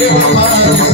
Give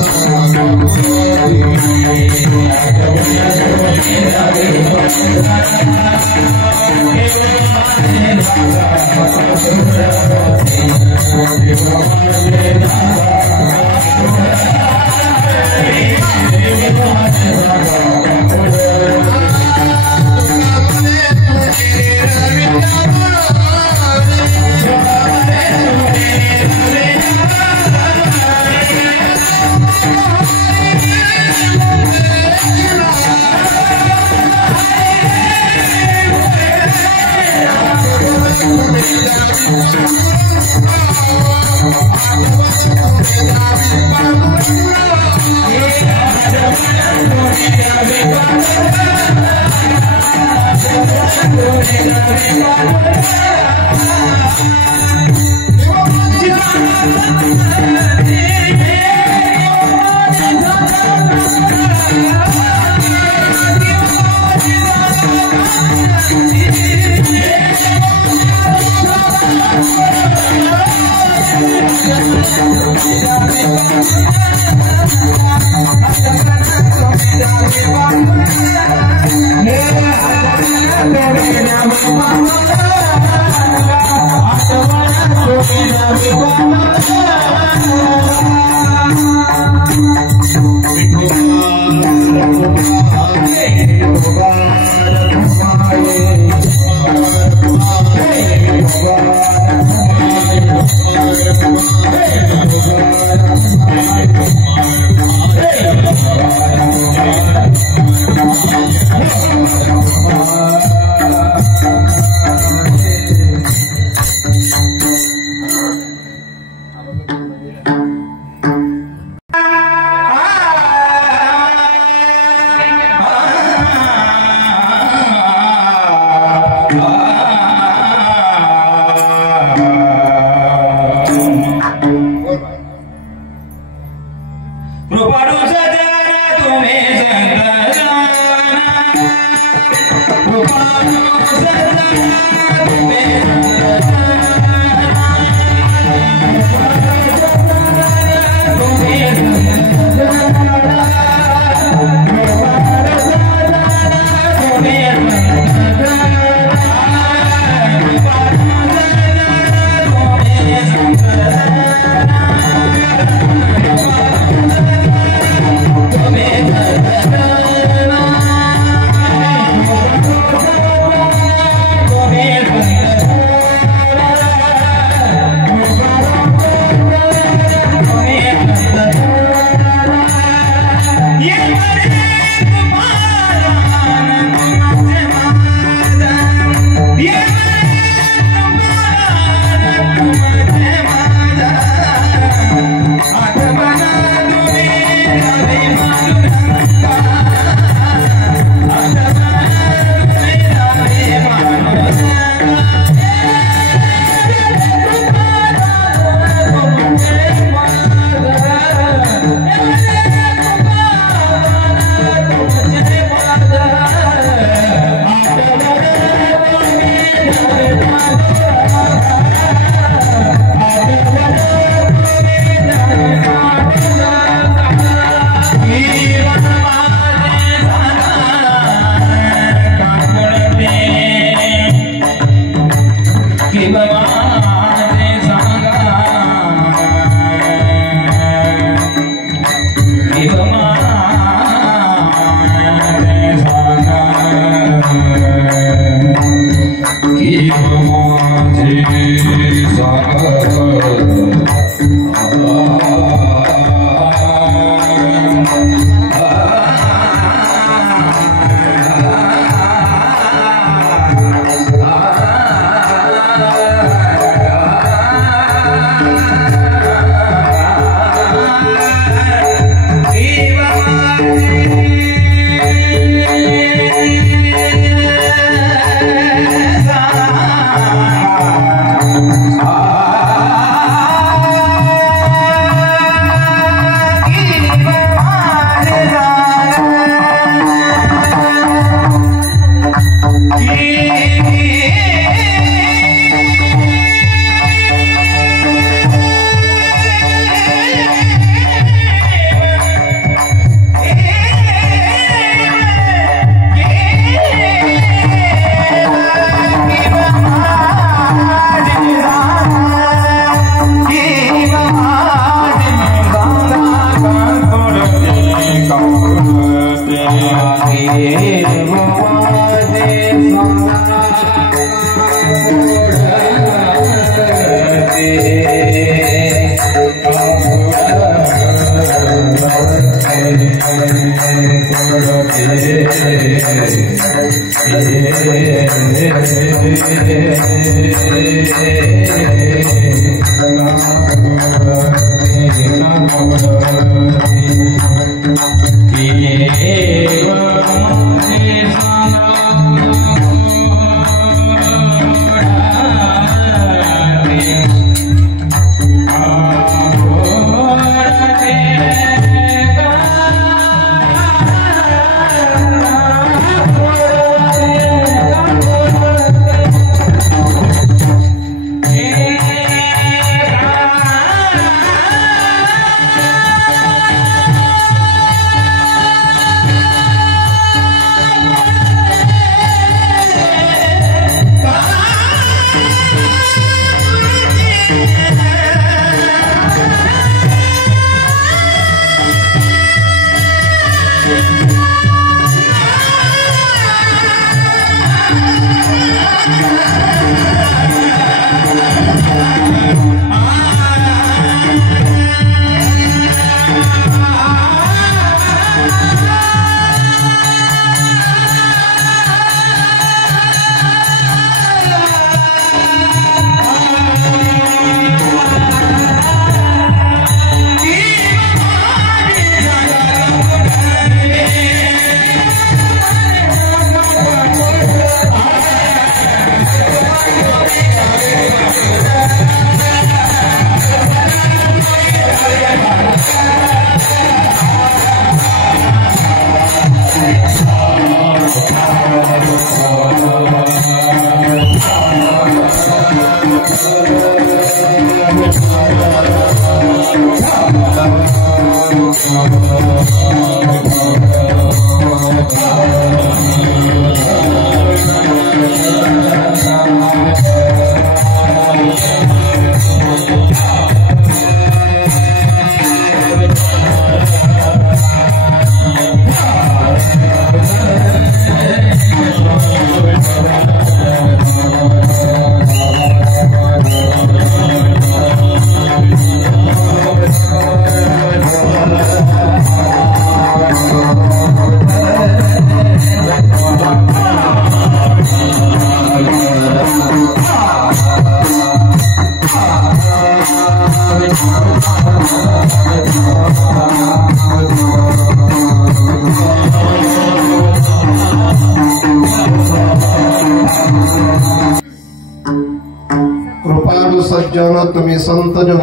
कृपाळू सज्जन तुम्ही संत जन,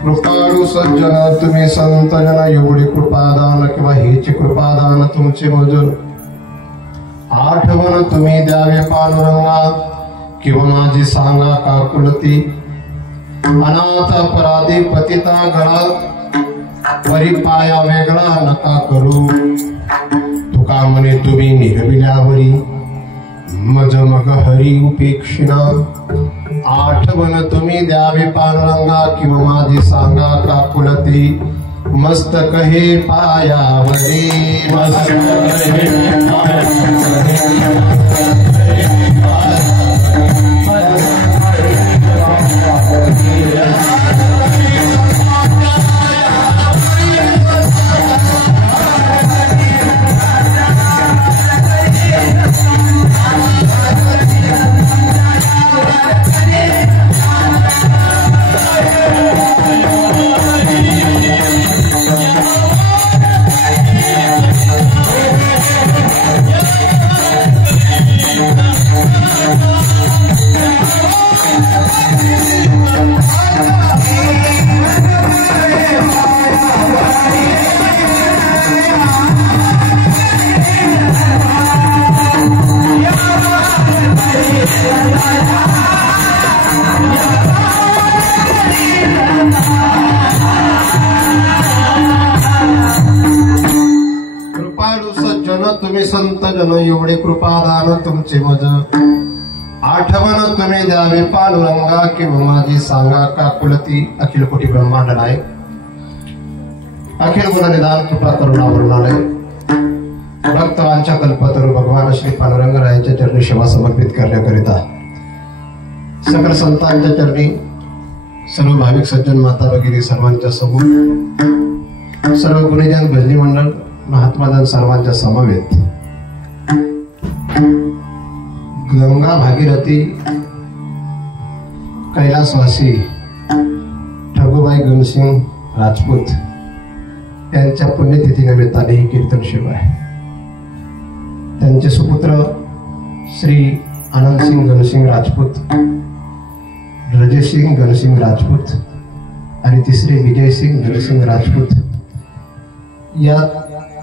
कृपाळू सज्जन तुम्ही संत जन, एवढे कृपादान किंवा हेचे कृपादान तुमचे मज, आठवण तुम्ही द्यावे पांडुरंगा किंवा माझी सांगा काकुलती, अनाथ अपराधी पतिता गणा परी पाया वेगळा नका करू, तुका म्हणे तुम्ही निघविल्यावरी मज मग हरी उपेक्षिणा, आठवण तुम्ही द्यावे पांडुरंगा किंवा माझी सांगा काकुलती, मस्तक हे पायावरी मस्तक हे तुम्ही संत जन, एवढे कृपादान तुमचे मज, आठवण तुम्ही द्यावे पांडुरंगा किंवा माझी सांगा काकुलती. अखिल कोटी ब्रह्मांड नायक, अखिल गुण निदान कृपा करुणा वर्णालय, भक्तवांच्या कल्पतरू भगवान श्री पांडुरंग रायांच्या चरणी सेवा समर्पित करण्याकरिता सकल संतांच्या चरणी सर्व भाविक सज्जन माता वगैरे सर्वांच्या समोर सर्व गुणीजन भजनी मंडळ महात्माजन सर्वांच्या समवेत गंगा भागीरथी कैलासवासी ठगूबाई गणसिंग राजपूत यांच्या पुण्यतिथी निमित्ताने ही कीर्तन सेवा आहे. त्यांचे सुपुत्र श्री आनंदसिंग गणसिंग राजपूत, रजेसिंग गणसिंग राजपूत आणि तिसरे विजयसिंग गणसिंग राजपूत या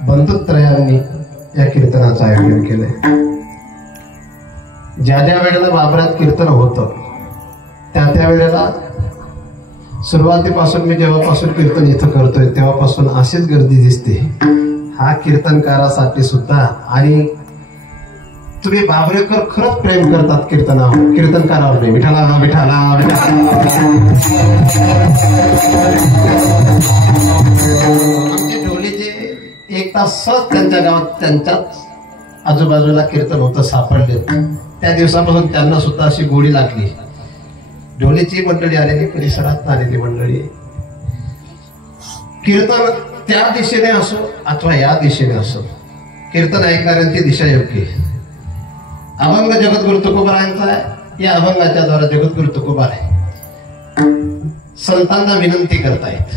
बंधुत्रयांनी या कीर्तनाचं आयोजन केलंय. ज्या ज्या वेळेला बाबरात कीर्तन होतं त्या वेळेला सुरुवातीपासून मी जेव्हापासून कीर्तन इथं करतोय तेव्हापासून अशीच गर्दी दिसते. हा कीर्तनकारासाठी सुद्धा. आणि तुम्ही बाबरेकर खरंच प्रेम करतात कीर्तनावर, कीर्तनकारावर नाही. विठाला विठाला आमचे ढोलीचे एक तास सहज त्यांच्या गावात त्यांच्याच आजूबाजूला कीर्तन होतं सापडले. त्या दिवसापासून त्यांना सुद्धा अशी गोडी लागली. ढोलीची मंडळी आलेली, परिसरात आलेली मंडळी. कीर्तन त्या दिशेने असो अथवा या दिशेने असो, कीर्तन ऐकणाऱ्यांची दिशा योग्य. अभंग जगद्गुरु तुकोबारायांचा आहे. या अभंगाच्या द्वारा जगद्गुरु तुकोबार संतांना विनंती करतायत,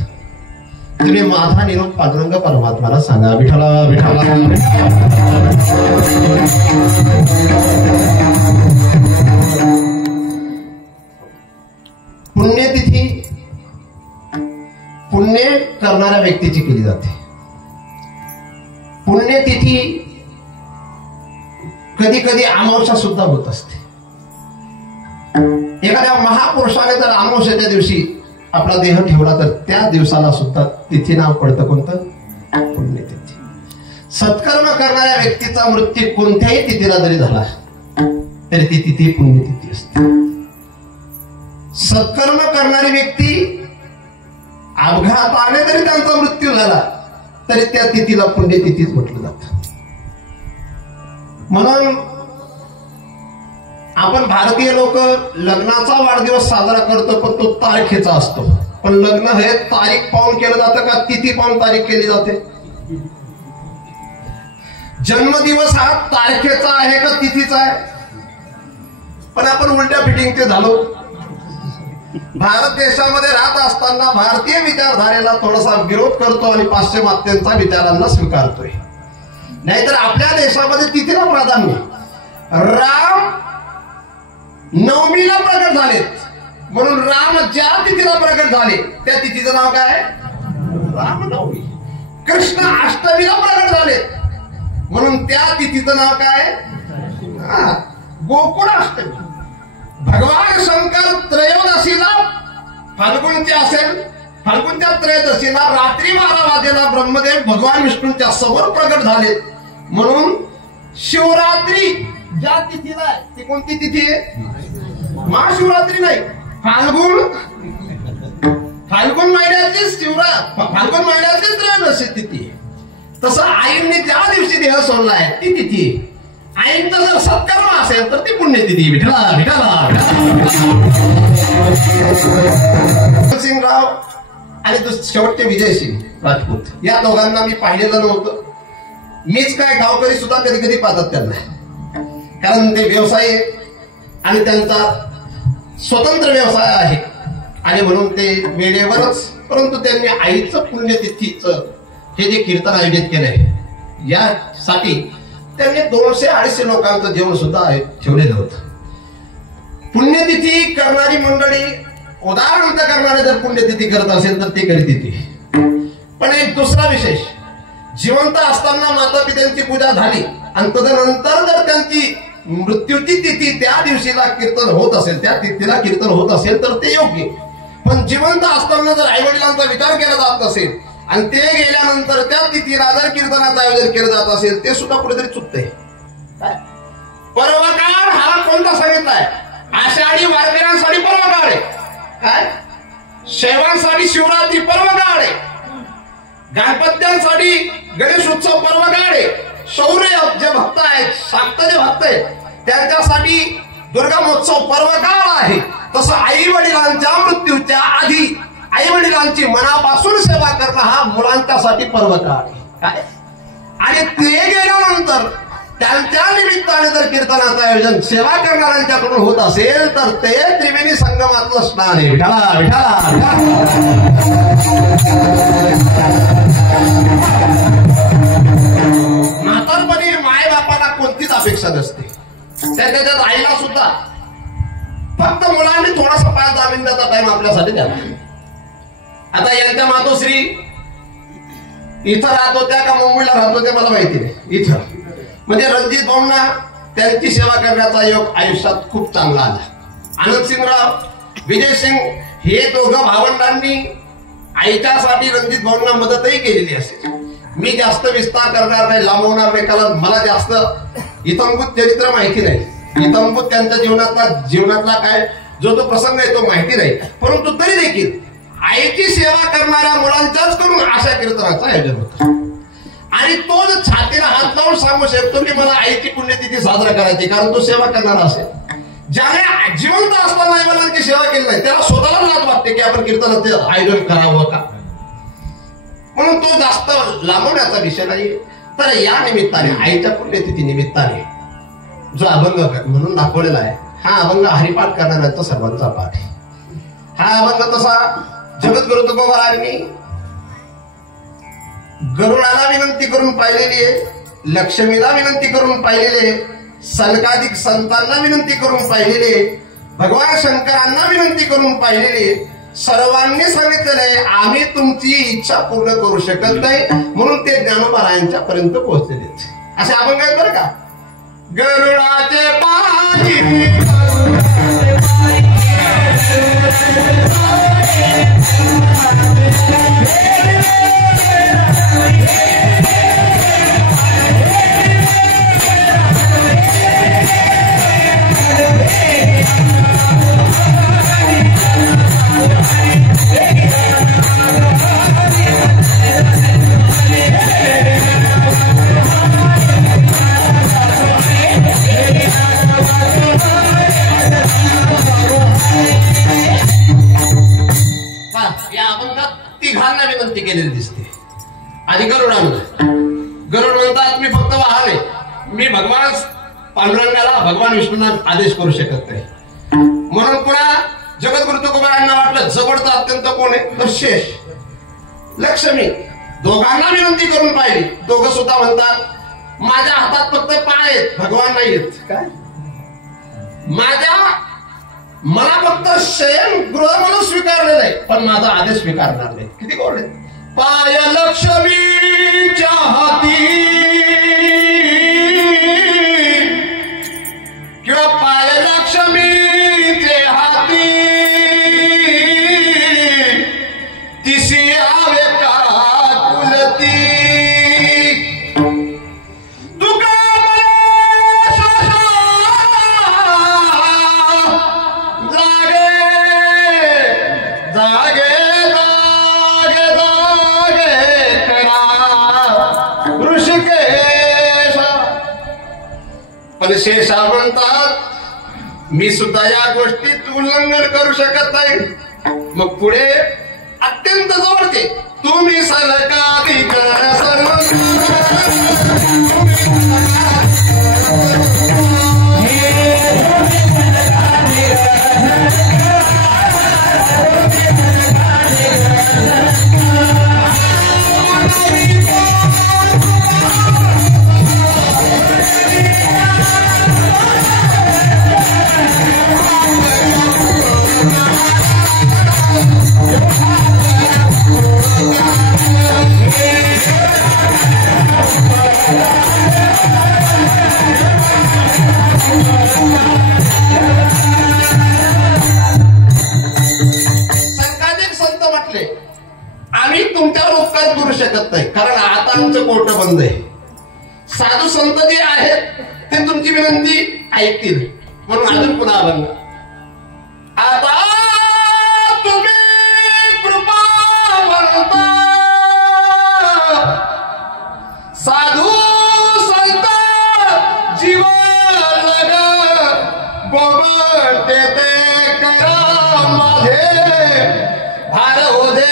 तुम्ही माझा निरोप पांडुरंग परमात्माला सांगा. विठाला विठाला पुण्यतिथी पुण्य करणाऱ्या व्यक्तीची केली जाते. पुण्यतिथी कधी कधी अमावस्या सुद्धा होत असते. एखाद्या महापुरुषाने जर अमावस्याच्या दिवशी आपला देह ठेवला तर त्या दिवसाला सुद्धा तिथी नाव पडतं कोणतं? पुण्यतिथी. सत्कर्म करणाऱ्या व्यक्तीचा मृत्यू कोणत्याही तिथीला जरी झाला तरी ती तिथी पुण्यतिथी असते. सत्कर्म करणारी व्यक्ती अपघाताने जरी त्यांचा मृत्यू झाला तरी त्या तिथीला पुण्यतिथीच म्हटलं जातं. म्हणून आपण भारतीय लोक लग्नाचा वाढदिवस साजरा करतो पण तो तारखेचा असतो. पण लग्न हे तारीख पाहून केलं जातं का तिथी पाहून तारीख केली जाते? जन्मदिवस हा तारखेचा आहे का तिथीचा आहे? पण आपण उलट्या फिटिंगचे झालो. भारत देशामध्ये राहत असताना भारतीय विचारधारेला थोडासा विरोध करतो आणि पाश्चिमात्यांचा विचारांना स्वीकारतोय. नाहीतर आपल्या देशामध्ये तिथीला प्राधान्य. राम नवमीला प्रगट झालेत म्हणून राम ज्या तिथीला प्रगट झाले त्या तिथीचं नाव काय? रामनवमी. कृष्ण अष्टमीला प्रगट झालेत म्हणून त्या तिथीचं नाव काय? गोकुळाष्टमी. भगवान शंकर त्रयोदशीला फाल्गुनच्या त्रयोदशीला रात्री 12 वाजेला ब्रह्मदेव भगवान विष्णूंच्या समोर प्रगट झालेत म्हणून शिवरात्री ज्या तिथीला आहे ती कोणती तिथी आहे? महाशिवरात्री नाही, फाल्गुन महिन्याची फाल्गुन महिन्याची त्रयोदशी तिथी आहे. तसं आईंनी ज्या दिवशी देह सोडला आहे ती तिथी. आईंचा जर सत्कर्म असेल तर ती पुण्यतिथी. विठ्ठला विठ्ठला. सिंगराव आणि शेवटचे विजयसिंग राजपूत या दोघांना मी पाहिलेलं नव्हतं. मीच काय गावकरी सुद्धा कधी कधी पाहतात त्यांना, कारण ते व्यवसाय आणि त्यांचा स्वतंत्र व्यवसाय आहे आणि म्हणून ते वेळेवरच. परंतु त्यांनी आईचं पुण्यतिथीचं हे जे कीर्तन आयोजित केलंय यासाठी त्यांनी 200-250 लोकांचं जेवण सुद्धा ठेवलेलं होतं. पुण्यतिथी करणारी मंडळी उदाहरणार्थ करणारे जर पुण्यतिथी करत असेल तर ते करीत येते. पण एक दुसरा विशेष, जिवंत असताना माता पित्यांची पूजा झाली आणि तदनंतर जर त्यांची मृत्यूची तिथी त्या दिवशीला कीर्तन होत असेल, त्या तिथीला कीर्तन होत असेल तर ते योग्य. पण जिवंत असताना जर आई वडिलांचा विचार केला जात असेल आणि ते गेल्यानंतर त्या तिथीला जर कीर्तनाचं आयोजन केलं जात असेल ते सुद्धा कुठेतरी चुकतंय. पर्वकाळ हा कोणता सांगितलाय? आषाढी वारकऱ्यांसाठी पर्वकाळ आहे. काय? शैवांसाठी शिवरात्री पर्वकाळ आहे. गणपत्यांसाठी गणेश उत्सव पर्वकाळ आहे. शौर्य जे भक्त आहेत, शाक्त जे भक्त आहेत त्यांच्यासाठी दुर्गा महोत्सव पर्वकाळ आहे. तसं आई वडिलांच्या मृत्यूच्या आधी आई वडिलांची मनापासून सेवा करणं हा मुलांच्यासाठी पर्वकाळ आहे. काय? आणि ते गेल्यानंतर त्यांच्या निमित्ताने जर कीर्तनाचं आयोजन सेवा करणाऱ्यांच्याकडून होत असेल तर ते त्रिवेणी संगमातलं स्नान आहे. विठ्ठला विठ्ठला. म्हातारपणी माय बापाला कोणतीच अपेक्षा नसते. त्याच्यात आईला सुद्धा फक्त मुलांनी थोडासा 5-10 मिनिटाचा टाइम आपल्यासाठी द्यावा. आता यांच्या मातोश्री इथं राहत होत्या का मुंबईला राहत होत्या मला माहिती नाही. इथं म्हणजे रणजित भाऊंना त्यांची सेवा करण्याचा योग आयुष्यात खूप चांगला आला. आनंदसिंगराव, विजयसिंग हे दोघं भावंडांनी आईच्यासाठी रणजित भाऊंना मदतही केलेली असेल. मी जास्त विस्तार करणार नाही, लांबवणार नाही, कारण मला जास्त इतंभूत चरित्र माहिती नाही. इतंभूत त्यांच्या जीवनातला काय जो तो प्रसंग आहे तो माहिती नाही. परंतु तरी देखील आईची सेवा करणाऱ्या मुलांच्याच करून अशा कीर्तनाचं आयोजन होतं. आणि तो छातीला हात लावून सांगू शकतो की मला आईची पुण्यतिथी साजरा करायची, कारण तो सेवा करणारा असेल. ज्याने जिवंत असताना आई वडिलांची सेवा केली नाही त्याला स्वतःला लाज वाटते की आपण कीर्तनाचं आयोजन करावं का. म्हणून तो जास्त लांबवण्याचा विषय नाही. तर या निमित्ताने आईच्या पुण्यतिथी निमित्ताने जो अभंग म्हणून दाखवलेला आहे हा अभंग हरिपाठ करणाऱ्यांचा सर्वांचा पाठ आहे. हा अभंग तसा जगद्गुरु तुकोबारायांनी गरुडाला विनंती करून पाहिलेली आहे, लक्ष्मीला विनंती करून पाहिलेली आहे, सनकादिक संतांना विनंती करून पाहिलेली आहे, भगवान शंकरांना विनंती करून पाहिलेली आहे. सर्वांनी सांगितलेलं आहे आम्ही तुमची इच्छा पूर्ण करू शकत नाही, म्हणून ते ज्ञानोबारायांच्या पर्यंत पोहोचलेले असे अभंग आहेत बरं का. गरुडाचे पायी या अभंगात तिघांना विनंती केलेली दिसते. आधी गरुड म्हणतात मी फक्त वाहन आहे, मी भगवान पांडुरंगाला भगवान विष्णूंना आदेश करू शकत नाही. म्हणून पुन्हा जगद्गुरु तुकोबारांना वाटलं जवळचं अत्यंत कोण आहे तर शेष लक्ष्मी. दोघांना विनंती करून पाहिली. दोघं सुद्धा म्हणतात माझ्या हातात फक्त पाय आहेत, भगवान नाही आहेत. काय मला फक्त शयन गृह म्हणून स्वीकारलेलं आहे, पण माझा आदेश स्वीकारणार नाही. किती गोड आहे. पाय लक्ष्मीच्या हाती किंवा पाय लक्ष्मीचे हाती तिसी आवे का कुलती तुका जागे जागे जागे करा ऋषिकेश. पण शेषा म्हणतात मी सुद्धा या गोष्टीत उल्लंघन करू शकत नाही. मग पुढे अत्यंत जवळते तुम्ही सलकाधिक आम्ही तुमच्यावर उपकार करू शकत नाही, कारण आता आमचं कोर्ट बंद आहे. साधू संत जे आहेत ते तुमची विनंती ऐकतील. म्हणून अजून पुन्हा अभंग. आता तुम्ही कृपा म्हणता साधू संत जीव लग गोबटे ते करा माझे भार हो दे.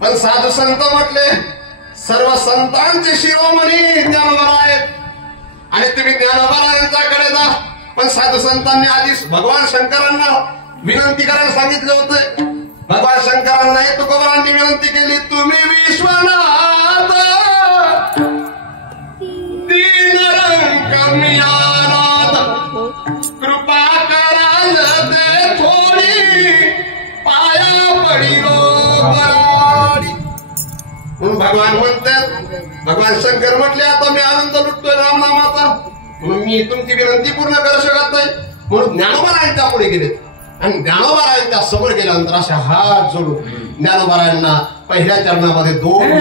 पण साधू संत म्हटले सर्व संतांचे शिरोमणी ज्ञानोबा आहेत आणि तुम्ही ज्ञानोबारायांच्याकडे जा. पण साधू संतांनी आधीच भगवान शंकरांना विनंती करायला सांगितलं होतं. भगवान शंकरांनाही तुकोबारांनी विनंती केली तुम्ही विश्वनाथ दीनरंग कमियानाथ कृपा कराल ते थोडी पाया पडिलो बराडी. म्हणून भगवान म्हणतात भगवान शंकर म्हटले आता मी आनंद लुटतोय रामनामाचा, म्हणून मी तुमची विनंती पूर्ण करू शकत नाही. म्हणून ज्ञानोबारायांच्या पुढे गेले आणि ज्ञानोबारायांच्या समोर गेल्यानंतर अशा हात जोडून ज्ञानोबारायांना पहिल्या चरणामध्ये दोन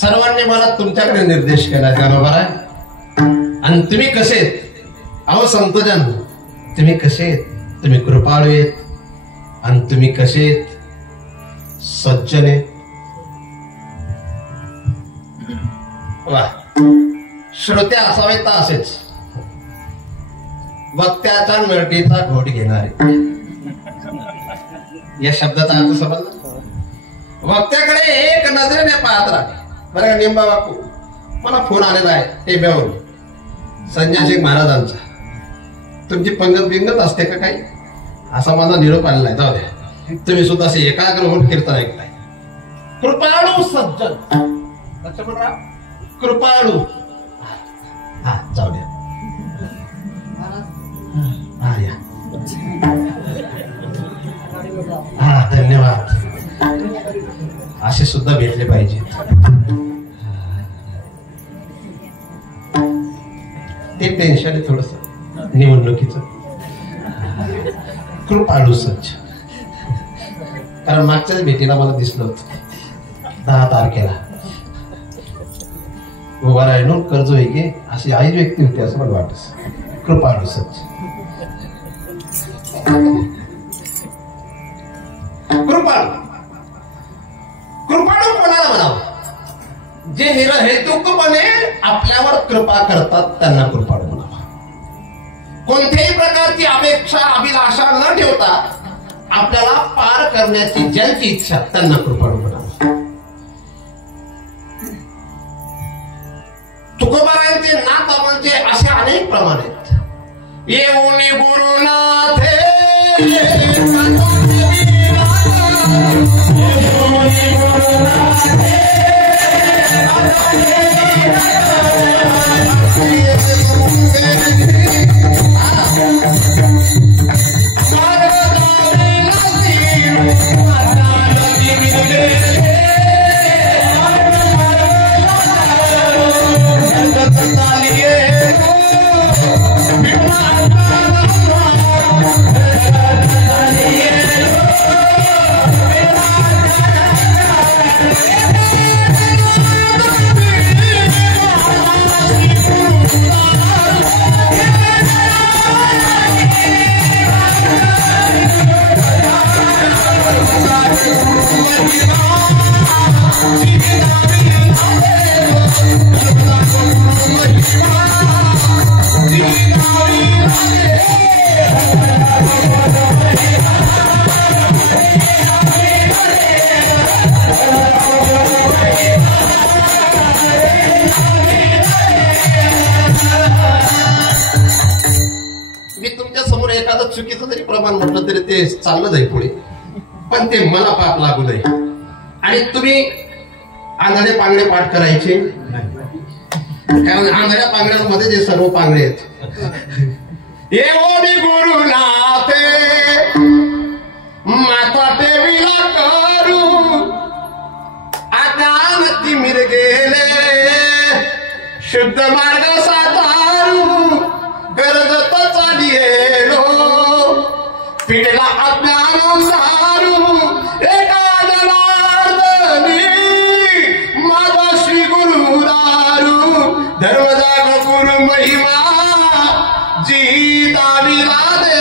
सर्वांनी मला तुमच्याकडे निर्देश केला ज्ञानोबा आणि तुम्ही कसे अहो संतजन, तुम्ही कसे आहेत? तुम्ही कृपाळू आहेत आणि तुम्ही कसे आहेत? सज्जन आहेत. वा, श्रोते असावे तर असेच वक्त्याचा नटीचा घोट घेणारे. या शब्दाचा अर्थ समजला? वक्त्याकडे एक नजरेने पाहत राहते. बरं का निंबा बापू, मला फोन आलेला आहे टेब्यावरून संजय सिंग महाराजांचा. तुमची पंगत बिंगत असते का काही? असा माझा निरोप आलेला आहे. जाऊ द्या, तुम्ही सुद्धा असे एकाग्र होऊन कीर्तन ऐकताय. कृपाळू सज्जन, लक्षात राहा, कृपाळू. हा, जाऊ द्या. हा, या. हा, धन्यवाद. असे सुद्धा भेटले पाहिजे. ते टेन्शन आहे थोडस निवडणुकीचं. कृपाळू सज्ज, कारण मागच्याच भेटीला मला दिसलं होतं 10 तारखेला उभा राहिलो कर्ज वेगे अशी आई व्यक्ती होती असं मला वाटत. कृपाळू सज्ज, कृपाळू. कृपाळू कोणाला म्हणावं? जे निरहेतुकपणे आपल्यावर कृपा करतात त्यांना कृपाळू म्हणावं. कोणत्याही प्रकारची अपेक्षा अभिलाषा न ठेवता आपल्याला पार करण्याची ज्यांची इच्छा त्यांना कृपाळू म्हणावं. तुकोबारायांचे नाथ असे अनेक प्रमाण आहेत. येऊनी गुरुनाथे चुकीचं जरी प्रमाण म्हटलं तरी ते चाललं जाईल पुढे, पण ते मला पाप लागू नये. आणि तुम्ही आंधळे पांगडे पाठ करायचे, कारण आंधळ्या पांगड्यांमध्ये जे सर्व पांगडे आहेत. येवोनी गुरुनाथे माता देवीला करू अज्ञान तिमिर गेले, शुद्ध मार्ग सातारू गरजत चालियेलो, पिढला अज्ञान दारू एका जनार्दनी माझा श्री गुरु दारू धर्म जाग गुरु महिमा जी दाविला दे.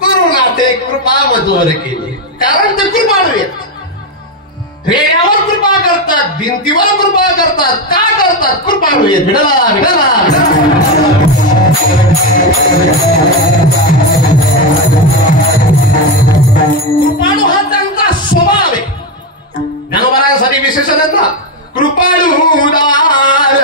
गुरुनाथे कृपा मजवर केली, कारण ते कृपाळू आहेत. रेड्यावर कृपा करतात, भिंतीवर कृपा करतात. का करतात? कृपाळू आहेत. विडला विडला कृपाळू हा त्यांचा स्वभाव आहे. ज्ञानोबारायांसाठी विशेषण आहेत ना. कृपाळू दार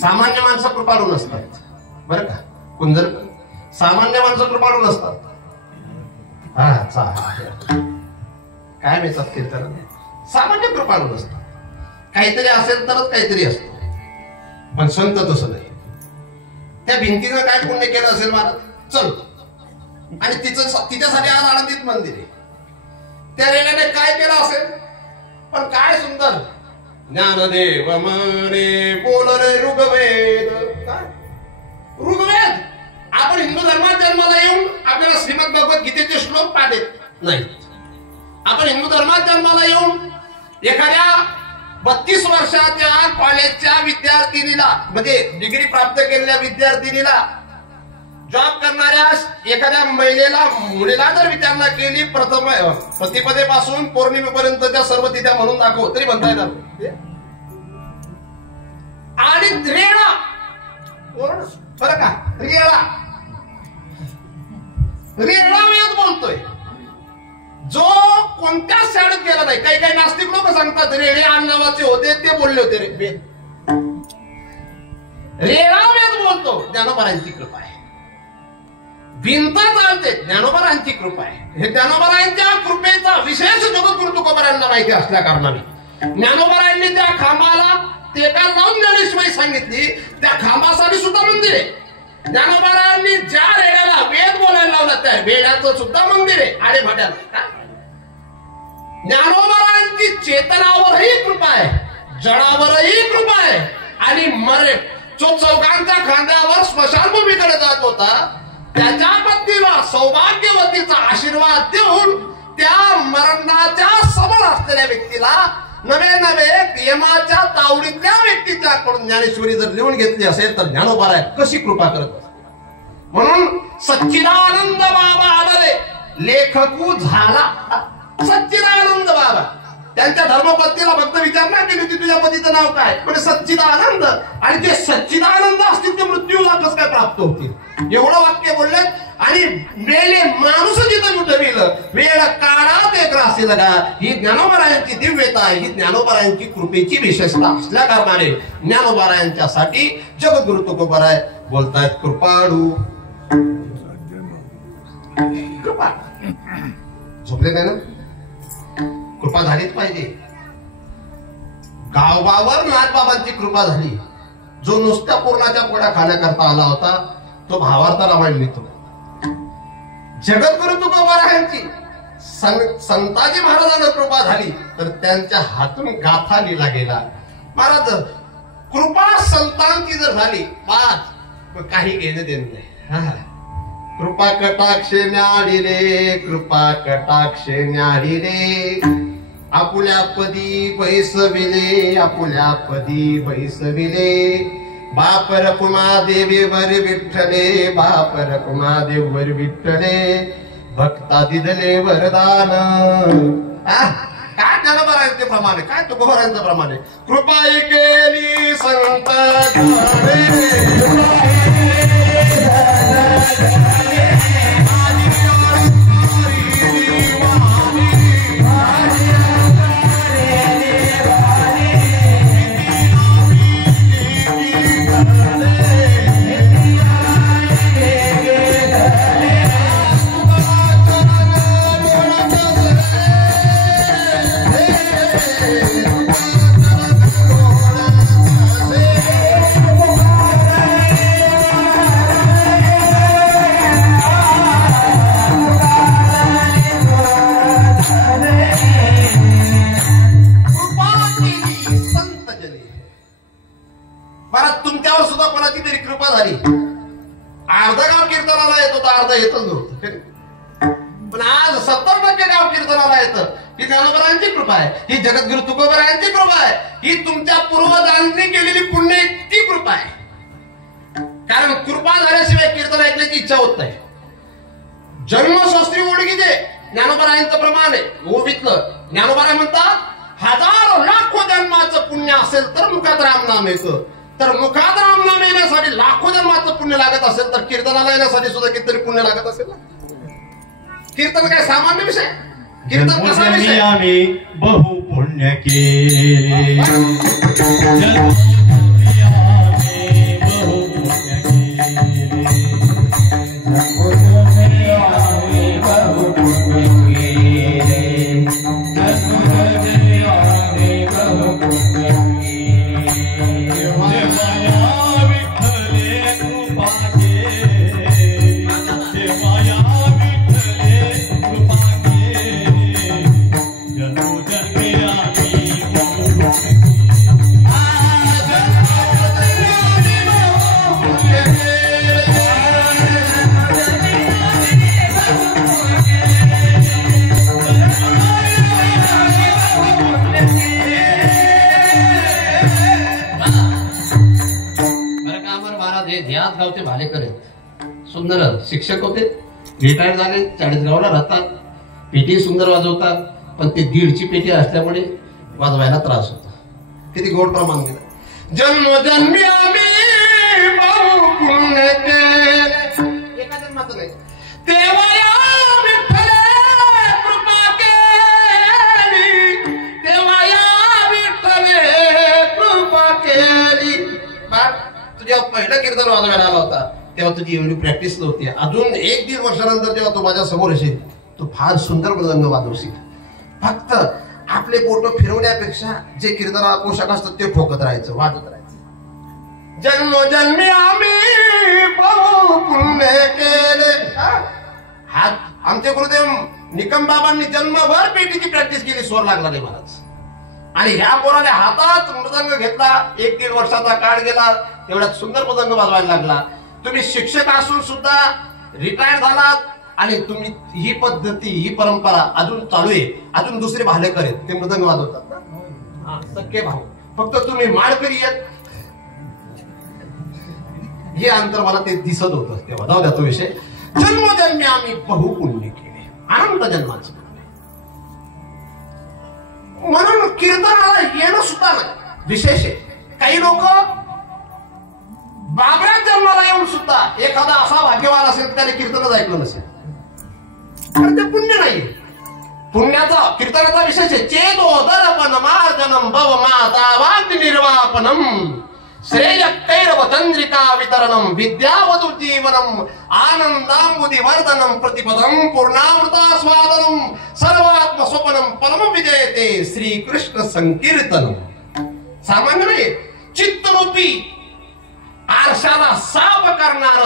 सामान्य माणसं कृपाळू नसतात बरं का. कुंजर सामान्य माणसं कृपाळू नसतात. काय मिळतात कीर्तन सामान्य कृपाळू नसतात. काहीतरी असेल तरच काहीतरी असतं. पण संत तसं नाही. त्या भिंतीनं काय पुण्य केलं असेल महाराज चल आणि तिच्यासाठी आज आनंदीत मंदिर आहे. त्या रेड्याने काय केलं असेल पण काय सुंदर ज्ञानदेव म्हणे बोल रे ऋग्वेद. काय ऋग्वेद आपण हिंदू धर्मात जन्माला येऊन आपल्याला श्रीमद भगवद्गीतेचे श्लोक पाठ येत नाही. आपण हिंदू धर्मात जन्माला येऊन एखाद्या 32 वर्षाच्या कॉलेजच्या विद्यार्थिनीला म्हणजे डिग्री प्राप्त केलेल्या विद्यार्थिनीला जॉब करणाऱ्या एखाद्या महिलेला मुलीला जर विचारणा केली प्रथम प्रतिपदेपासून पौर्णिमेपर्यंतच्या सर्व तिथ्या म्हणून दाखव तरी म्हणता येणार. आणि रेळा बरं का रेळा रेळा वेद बोलतोय जो कोणत्याच शाळेत गेला नाही. काही काही नास्तिक लोक सांगतात रेडे नावाचे होते ते बोलले होते वेद. रेळा वेद बोलतो ज्ञानोबारांची कृपा आहे. भिंत चालते ज्ञानोबारांची कृपा आहे. हे ज्ञानोबारांच्या कृपेचा विशेष जगद्गुरु तुकोबारांना माहिती असल्या कारणाने ज्ञानोबारांनी त्या खांबाला टेका लावून ज्ञानेश्वरी सांगितली. त्या खांबासाठी सुद्धा मंदिर आहे. ज्ञानोबारांनी ज्या रेड्याला वेद बोलायला लावला त्या वेड्याचं सुद्धा मंदिर आहे. आडे भाट्याला ज्ञानोबारांची चेतनावरही कृपा आहे, जडावरही कृपा आहे. आणि मरे जो चौघांच्या खांद्यावर स्मशानभूमीकडे जात होता त्याच्या पत्नीला सौभाग्यवतीचा आशीर्वाद देऊन त्या मरणाच्या समोर असलेल्या व्यक्तीला नवे यमाच्या तावडीतल्या व्यक्तीच्याकडून ज्ञानेश्वरी जर लिहून घेतली असेल तर ज्ञानोबाराय कशी कृपा करत. म्हणून सच्चिदानंद बाबा आले लेखकू झाला. सच्चिदानंद बाबा त्यांच्या धर्मपत्नीला फक्त विचारणा केली होती तुझ्या पतीचं नाव काय म्हणजे सच्चिदानंद. आणि ते सच्चिदानंद असतील ते मृत्यूला कसं काय प्राप्त होतील एवढं वाक्य बोलले. आणि मेले माणूस जिथं उठविलं वेळ काळात एक रासे लगा. ही ज्ञानोबारायांची दिव्यता आहे. ही ज्ञानोबारायांची कृपेची विशेषता असल्या कारणाने ज्ञानोबारायांच्यासाठी जगद्गुरु तुकोबाराय बोलतायत कृपाळू. कृपा झोपले काय ना कृपा झालीच पाहिजे. गावगावर नाथबाबांची कृपा झाली. जो नुसत्या पूर्णाच्या पोळ्या खाण्याकरता आला होता तो भावार्थ रामायण लिहितो. जगद्गुरु तुकोबारायांची संताजी महाराजांना कृपा झाली तर त्यांच्या हातून गाथा लिहिला गेला. महाराज कृपा संतांची जर झाली बात काही घेणं देणं नाही. कृपा कटाक्ष न्याडिले कृपा कटाक्ष न्याडिले आपुल्या पदी बैसविले आपुल्या पदी बैसविले. बाप रकुमा देवीवर विठ्ठले बाप रकुमा देवीवर विठ्ठले भक्ता दिदले वरदान. काय ज्ञानोबारायांचे प्रमाणे काय तुकोबारायांच्या प्रमाणे कृपा केली संत अर्धा गाव कीर्तनाला येतो तर अर्धा येतच नव्हतं. पण आज 70% गाव कीर्तनाला येतं. ही ज्ञानोबारायांची कृपा आहे. ही जगद्गुरु तुकोबारायांची कृपा आहे. ही तुमच्या पूर्वजांनी केलेली पुण्य इतकी कृपा आहे. कारण कृपा झाल्याशिवाय कीर्तन ऐकण्याची इच्छा होत नाही. जन्मशास्त्री ओळखीचे ज्ञानोबारायांचं प्रमाण आहे. ओबीतलं ज्ञानोबाराय म्हणतात हजारो लाखो जन्माचं पुण्य असेल तर मुखात रामनाम येतं. तर मुखात रामनाम येण्यासाठी लाखो जन्माचं पुण्य लागत असेल तर कीर्तनाला येण्यासाठी सुद्धा कितीतरी पुण्य लागत असेल ना. कीर्तन काय सामान्य विषय. कीर्तन कसा विषय आम्ही बहु पुण्य केले माझे ह्याच गावचे भालेकर आहेत, सुंदर शिक्षक होते, रिटायर झाले, चाळीसगावला राहतात, पेटी सुंदर वाजवतात, पण ते 1.5ची पेटी असल्यामुळे वाजवायला त्रास होता. किती गोड प्रमाण दिलं. जन्मजन्मी आम्ही भाऊ पुण्य केले, एका जन्माचं नाही, तेव्हा या विठ्ठले कृपा केली, तेव्हा या विठ्ठले कृपा केली. तुझ्या पहिलं कीर्तन वाजवायला आला होता तेव्हा तुझी एवढी प्रॅक्टिस नव्हती. अजून 1-1.5 वर्षानंतर जेव्हा तू माझ्या समोर येशील तू फार सुंदर मृदंग वाजवशील. फक्त आपले बोट फिरवण्यापेक्षा जे कीर्तनाला पोषक असतात ते ठोकत राहायचं, वाजत राहायचं. जन्मोजन्मी आम्ही भाऊ पुण्य केले. हात आमचे गुरुदेव निकम बाबांनी जन्मभर पेटीची प्रॅक्टिस केली, स्वर लागला नाही महाराज. आणि ह्या पोराने हातात मृदंग घेतला, 1-1.5 वर्षाचा काळ गेला, तेवढ्यात सुंदर मृदंग वाजवायला लागला. तुम्ही शिक्षक असून सुद्धा रिटायर झालात आणि तुम्ही ही पद्धती ही परंपरा अजून चालू आहे. अजून दुसरे भालेकर आहेत ते मृदंग वाजवतात ना, सख्खे भाऊ. फक्त तुम्ही माळकरी येत, हे अंतर मला ते दिसत होतं तेव्हा. जाऊ द्या तो विषय. जन्मोजन्मी आम्ही बहुपुण्य केले, आनंद जन्माचं. म्हणून कीर्तनाला येणं सुद्धा नाही विशेष आहे. काही लोक बाबऱ्यात जन्माला येऊन सुद्धा एखादा असा भाग्यवान असेल त्याने कीर्तनच ऐकलं नसेल, कारण ते पुण्य नाही. पुण्याचा कीर्तनाचा विशेष आहे. चेतोदर्पण मार्जनम भव माता वाग् निर्वापनम श्रेय कैरव चंद्रिका वितरणम विद्यावधू जीवनम आनंदांबुदी वर्धनम प्रतिपदम पूर्णामृतास्वादनम सर्वात्म स्वपनम परम विजयते श्रीकृष्ण संकीर्तनम. सामान्य नाही, चित्तरूपी आरशाला साफ करणार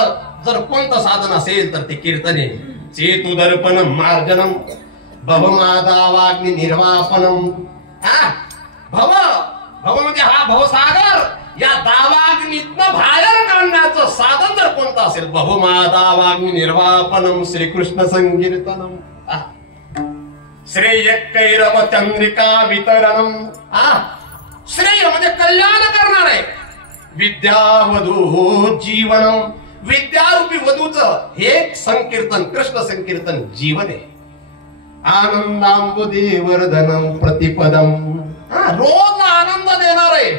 जर कोणतं साधन असेल तर ते कीर्तन आहे. चेतुदर्पणम मार्जनम भवमादा वाग्नि निर्वापनम. भव भव म्हणजे हा भवसागर, या दावाग्नीतनं बाहेर काढण्याचं साधन जर कोणतं असेल, भवमादा वाग्नि निर्वापनम श्रीकृष्ण संकीर्तनम. श्रेय कैरव चंद्रिका वितरणम. श्रेय म्हणजे कल्याण करणार आहे. विद्यावधू जीवनम, विद्यारूपी वधूचं हे संकीर्तन, कृष्ण संकीर्तन जीवन आहे. आनंदांबुदी वर्धनम प्रतिपदम, रोज आनंद देणार आहे,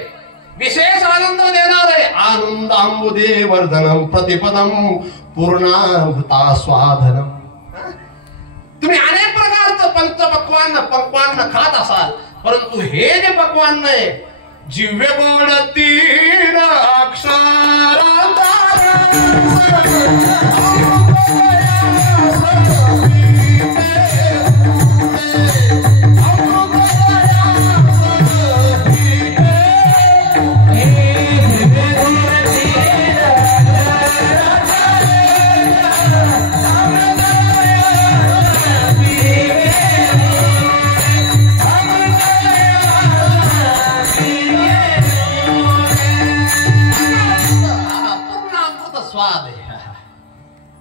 विशेष आनंद देणार आहे. आनंदांबुदी वर्धनम प्रतिपदम पूर्णामृता स्वाधनम. तुम्ही अनेक प्रकारचं पंचपक्वान्न खात असाल, परंतु हे जे पक्वान्न आहे जिव्य गोड 3 अक्षरांचा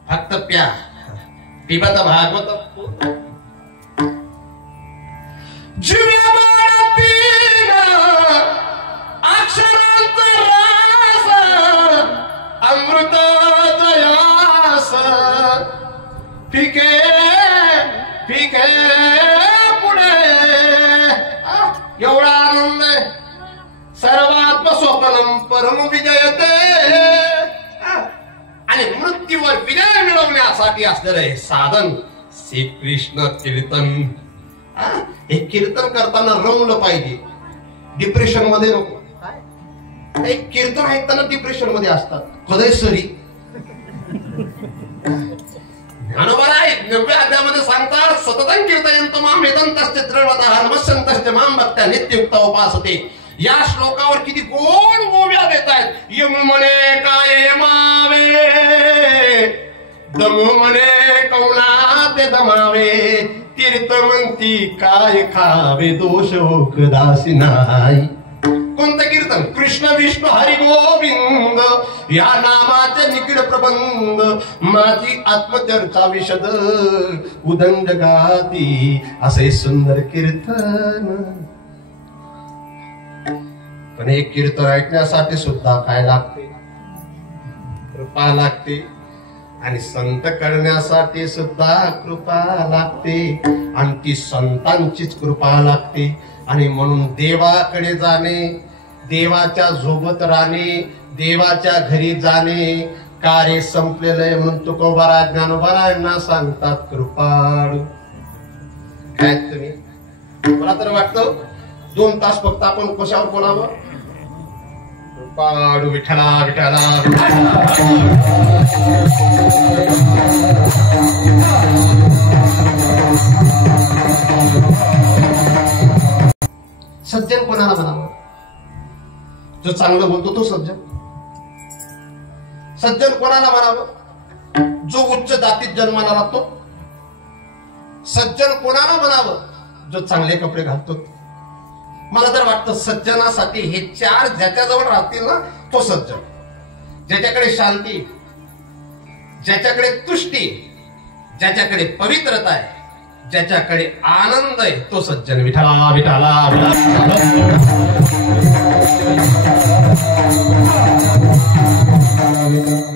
भक्त प्या पिबत भागवत जीव्या अक्षरांचा रास अमृत जयास फिके फिके पुढे एवढा आनंद आहे. सर्वात्म स्वप्नम परम विजयते. आणि मृत्यूवर विजय मिळवण्यासाठी असलेलं हे साधन श्रीकृष्ण कीर्तन. हे कीर्तन करताना रंगलं पाहिजे, डिप्रेशन मध्ये नको. एक कीर्तन ऐकताना डिप्रेशन मध्ये असतात कधी सरी. ज्ञानोबा आहे 90 अध्यायामध्ये सांगतात सततं कीर्तयन्तो मां वेदन्तश्च दृढतः हनुमस्सन्तश्च मां भक्त्या नित्ययुक्त उपासते. या श्लोकावर किती गोड ओव्या देत आहेत. यम म्हणे काय मावे, दम म्हणे कौणात दमावे, तीर्थ म्हणती काय खावे, दोष ओकदासी नाही. कोणतं कीर्तन? कृष्ण विष्णू हरी गोविंद या नामाचे निकिड प्रबंध, माझी आत्मचर्चा विशद उदंड गाती असे सुंदर कीर्तन. पण एक कीर्तन ऐकण्यासाठी सुद्धा काय लागते? कृपा लागते आणि संत करण्यासाठी सुद्धा कृपा लागते आणि ती संतांचीच कृपा लागते. आणि म्हणून देवाकडे जाणे, देवाच्या सोबत राहणे, देवाच्या घरी जाणे, कार्य संपलेलं आहे म्हणून तुकोबारा ज्ञानोबारा यांना सांगतात कृपाळू. काय तुम्ही मला तर वाटतं 2 तास फक्त आपण कशावर बोलावं? कृपाळू विठ्ठला विठ्ठला. सज्जन कोणाला म्हणावं? जो चांगलं बोलतो तो सज्जन. सज्जन कोणाला म्हणावं? जो उच्च जातीत जन्माला लागतो. सज्जन कोणाला म्हणावं? जो चांगले कपडे घालतो. मला तर वाटतं सज्जनासाठी हे 4 ज्याच्याजवळ राहतील ना तो सज्जन. ज्याच्याकडे शांती, ज्याच्याकडे तुष्टी, ज्याच्याकडे पवित्रता आहे, ज्याच्याकडे आनंद आहे तो सज्जन. विठ्ठला विठ्ठला.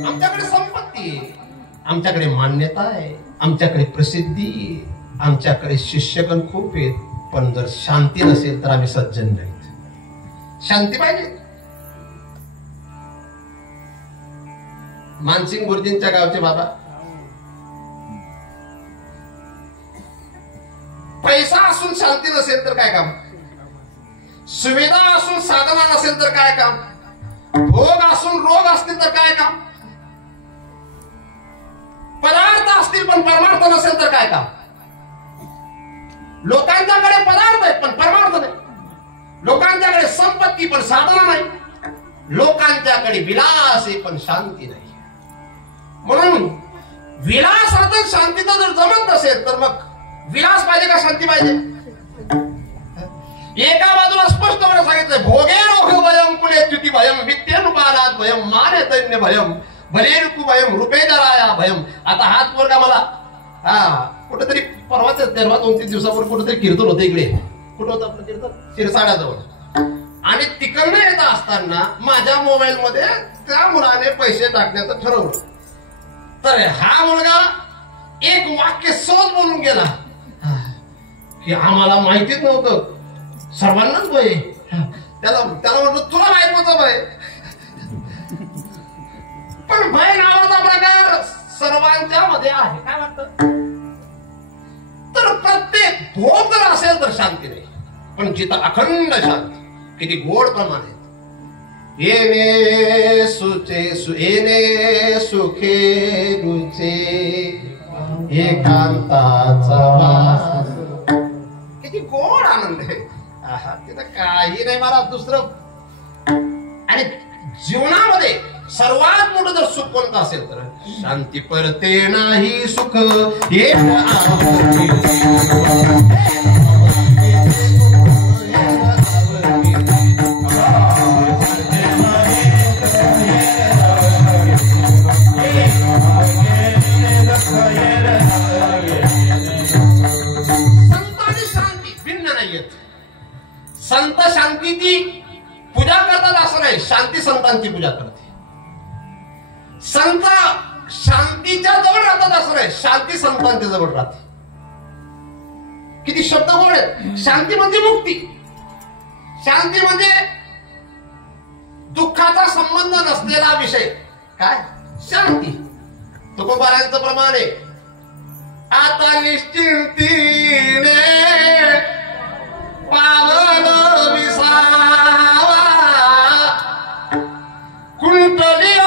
आमच्याकडे संपत्ती आहे, आमच्याकडे मान्यता आहे, आमच्याकडे प्रसिद्धी, आमच्याकडे शिष्यगण खूप आहेत, पण जर शांती नसेल तर आम्ही सज्जन नाहीत. शांती पाहिजे. मानसिंग गुरुजींच्या गावचे बाबा, पैसा असून शांती नसेल तर काय काम? सुविधा असून साधना नसेल तर काय काम? भोग असून रोग असतील तर काय काम? पदार्थ असतील पण परमार्थ नसेल तर काय काम? लोकांच्याकडे पदार्थ आहेत पण परमार्थ नाही. लोकांच्याकडे संपत्ती पण साधना नाही. लोकांच्याकडे विलास आहे पण शांती नाही. म्हणून विलासातच शांतीचा जर जमत नसेल तर मग विलास पाहिजे का शांती पाहिजे? एका बाजूला स्पष्टपणे सांगितलंय, भोगे रोग भयम कुले च्युती भयम विद्येनुपालात भयम माने दैन्य भयम भलेरुकू भयम रुपे जराया भयम. आता हात पोरगा मला कुठेतरी परवाच 2-3 दिवसापूर्वी कुठेतरी कीर्तन होतं इकडे. कुठं होतं आपलं कीर्तन? शिरसाड्याजवळ. आणि तिकडनं येत असताना माझ्या मोबाईल मध्ये त्या मुलाने पैसे टाकण्याचं ठरवलं. तर हा मुलगा एक वाक्य सहज बोलून गेला की आम्हाला माहितीच नव्हतं, सर्वांनाच भय. त्याला म्हटलं तुला माहित नव्हतं भय, पण भय नावाचा प्रकार सर्वांच्या मध्ये आहे. काय वाटतं? तर प्रत्येक भोग जर असेल तर शांती नाही, पण जिथं अखंड शांती, किती गोड प्रमाण आहे. येणे सुखे रुचे एकांताचा वास. किती गोड आनंद आहे. तिथं काही नाही मला दुसरं. आणि जीवनामध्ये सर्वात मोठं जर सुख कोणतं असेल तर शांती. परते नाही सुख हे संत शांतीची पूजा करतात असं नाही, शांती संतांची पूजा करते. संत शांतीच्या जवळ राहतात असं नाही, शांती संतांच्या जवळ राहते. किती शब्द गोड आहेत. शांती म्हणजे मुक्ती. शांती म्हणजे दुःखाचा संबंध नसलेला विषय. काय? शांती. तुकोबारांचं प्रमाण आहे, आता निश्चिंतीने पावन विसावा कुंटली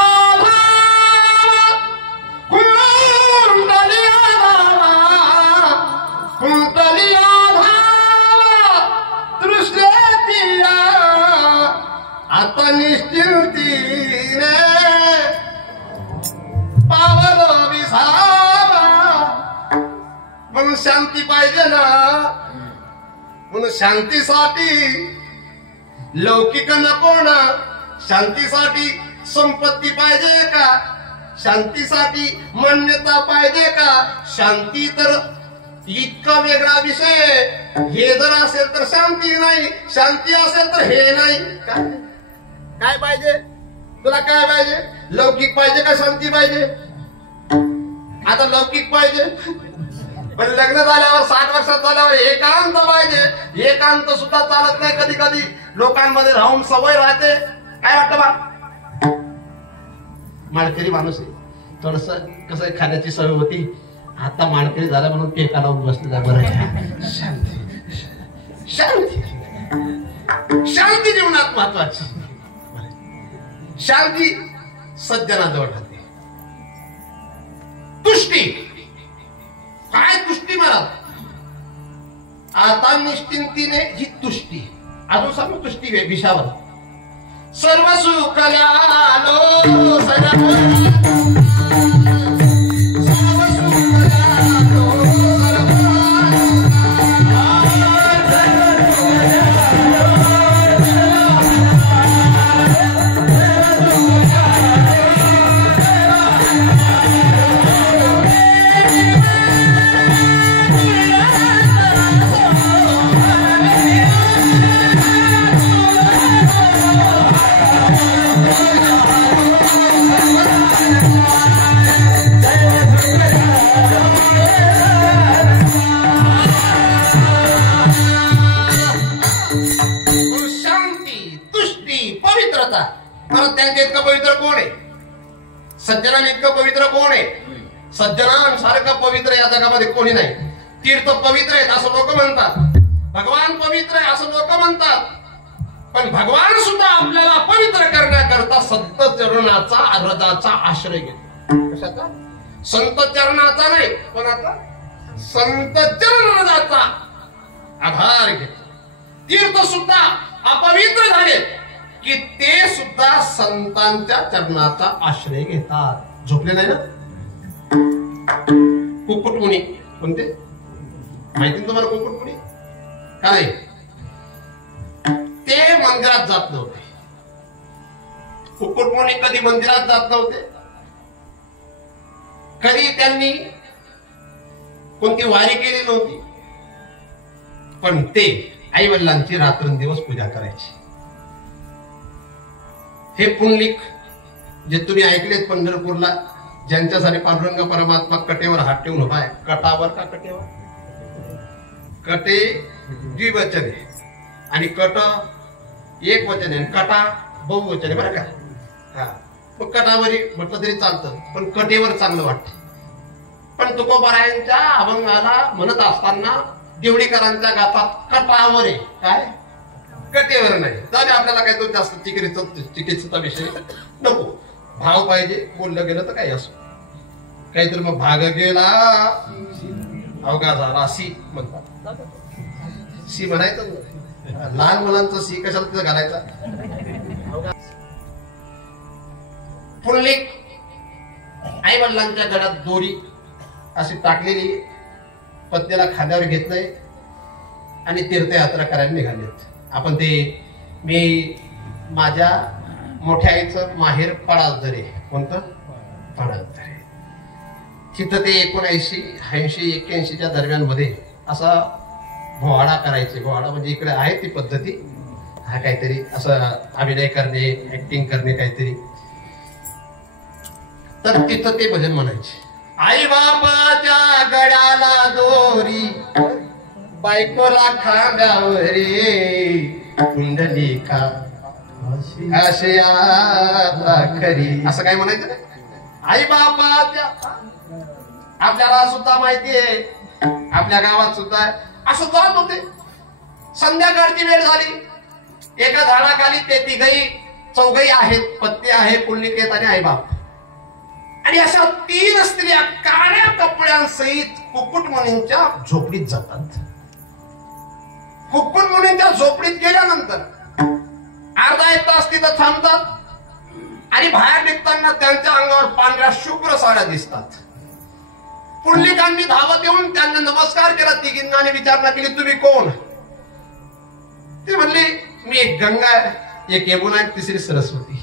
आता निश्चिंतीने पावन विसावा. म्हणून शांती पाहिजे ना. म्हणून शांतीसाठी लौकिक नको ना. शांतीसाठी संपत्ती पाहिजे का? शांतीसाठी मान्यता पाहिजे का? शांती तर इतका वेगळा विषय. हे जर असेल तर शांती नाही, शांती असेल तर हे नाही. काय पाहिजे? तुला काय पाहिजे? लौकिक पाहिजे का शांती पाहिजे? आता लौकिक पाहिजे, पण लग्न झाल्यावर 60 वर्षात झाल्यावर एकांत पाहिजे. एकांत सुद्धा चालत नाही. कधी कधी लोकांमध्ये राहून सवय राहते. काय वाटतं बा? माळकरी माणूस आहे, थोडस कसं खाण्याची सवय होती. आता माळकरी झाला म्हणून टेका लावून बसलेला. बरं, शांती शांती शांती जीवनात महत्वाची. शांती सज्जनाजवळ राहते. तुष्टी, काय तुष्टी महाराज? आता निश्चिंतीने ही तुष्टी. अजून सांगू तुष्टी विषावर. सर्व सुखल्यालो सर्व त्यांच्या इतकं पवित्र कोण आहे? सज्जनान इतकं पवित्र कोण आहे? सज्जनांसारखं पवित्र या जगामध्ये कोणी नाही. तीर्थ पवित्र आहेत असं लोक म्हणतात, भगवान पवित्र आहे असं लोक म्हणतात, पण भगवान सुद्धा आपल्याला पवित्र करण्याकरता संत चरणाचा हृदयाचा आश्रय घेतो. कशाचा? संत चरणाचा नाही, पण आता संत चरणाचा आधार घेतो. तीर्थ सुद्धा अपवित्र झाले की ते सुद्धा संतांच्या चरणाचा आश्रय घेतात. झोपले नाही ना? कुक्कुटमुनी कोणते माहिती तुम्हाला? कुक्कुटमुनी काय? ते मंदिरात जात नव्हते. कुक्कुटमुनी कधी मंदिरात जात नव्हते. कधी त्यांनी कोणती वारी केली नव्हती, पण ते आई वडिलांची रात्रंदिवस पूजा करायची. हे पुंडलिक जे तुम्ही ऐकलेत पंढरपूरला, ज्यांच्यासाठी पांडुरंग परमात्मा कटेवर हात ठेवून उभा आहे. कटावर का कटेवर? कटे द्विवचन आहे आणि कट एक वचन आहे, कटा बहुवचन आहे. बरं का? हा, मग कटावरी म्हटलं तरी चालतं, पण कटेवर चांगलं वाटतं. पण तुकोबारायांच्या अभंगाला म्हणत असताना देवडीकरांच्या गातात कटावर आहे. काय? कटेवर नाही. तर आपल्याला काय तो जास्त चिकित्सेचा विषय नको. भाव पाहिजे, बोललं गेलं तर काही असो. काहीतरी मग भाग गेला अवघा झाला सी म्हणतात. सी म्हणायचं, लहान मुलांचं सी कशाला तिथं घालायचा? पुंडलिक आई वडिलांच्या गळ्यात दोरी अशी टाकलेली, पत्नीला खांद्यावर घेतलंय आणि तीर्थयात्रा करायला निघालेत. आपण ते मी माझ्या मोठ्या आईचं माहेर पडाळदरे. कोणतं? पडाळदरे. तिथं ते 79-81च्या दरम्यान मध्ये असा घोहाडा करायचे. घोहाडा म्हणजे इकडे आहे ती पद्धती. हा काहीतरी असं अभिनय करणे, ऍक्टिंग करणे काहीतरी. तर तिथं ते भजन म्हणायचे. आई बापाच्या गळ्याला दोरी, बायकोला खांद्यावरे, कुंडलिका आशयाला खरी. असं काय म्हणायचं ना? आई बापाच्या. आपल्याला सुद्धा माहिती आहे, आपल्या गावात सुद्धा असं जात होते. संध्याकाळची वेळ झाली, एका झाडाखाली ते तिघही चौघही आहेत, पत्नी आहे, पुंडलिक आणि आई बाप. आणि अशा 3 स्त्रिया काळ्या कपड्यांसहित कुक्कुटमुनींच्या झोपडीत जातात. कुक्कुटमुनींच्या झोपडीत गेल्यानंतर अर्धा एक तास तिथं थांबतात आणि बाहेर निघताना त्यांच्या अंगावर पांढऱ्या शुभ्र साड्या दिसतात. पुंडलिकांनी धावत येऊन त्यांना नमस्कार केला. तिघींना आणि विचारणा केली, तुम्ही कोण? ती म्हणली, मी एक गंगा आहे, एक यमुना आहे, तिसरी सरस्वती.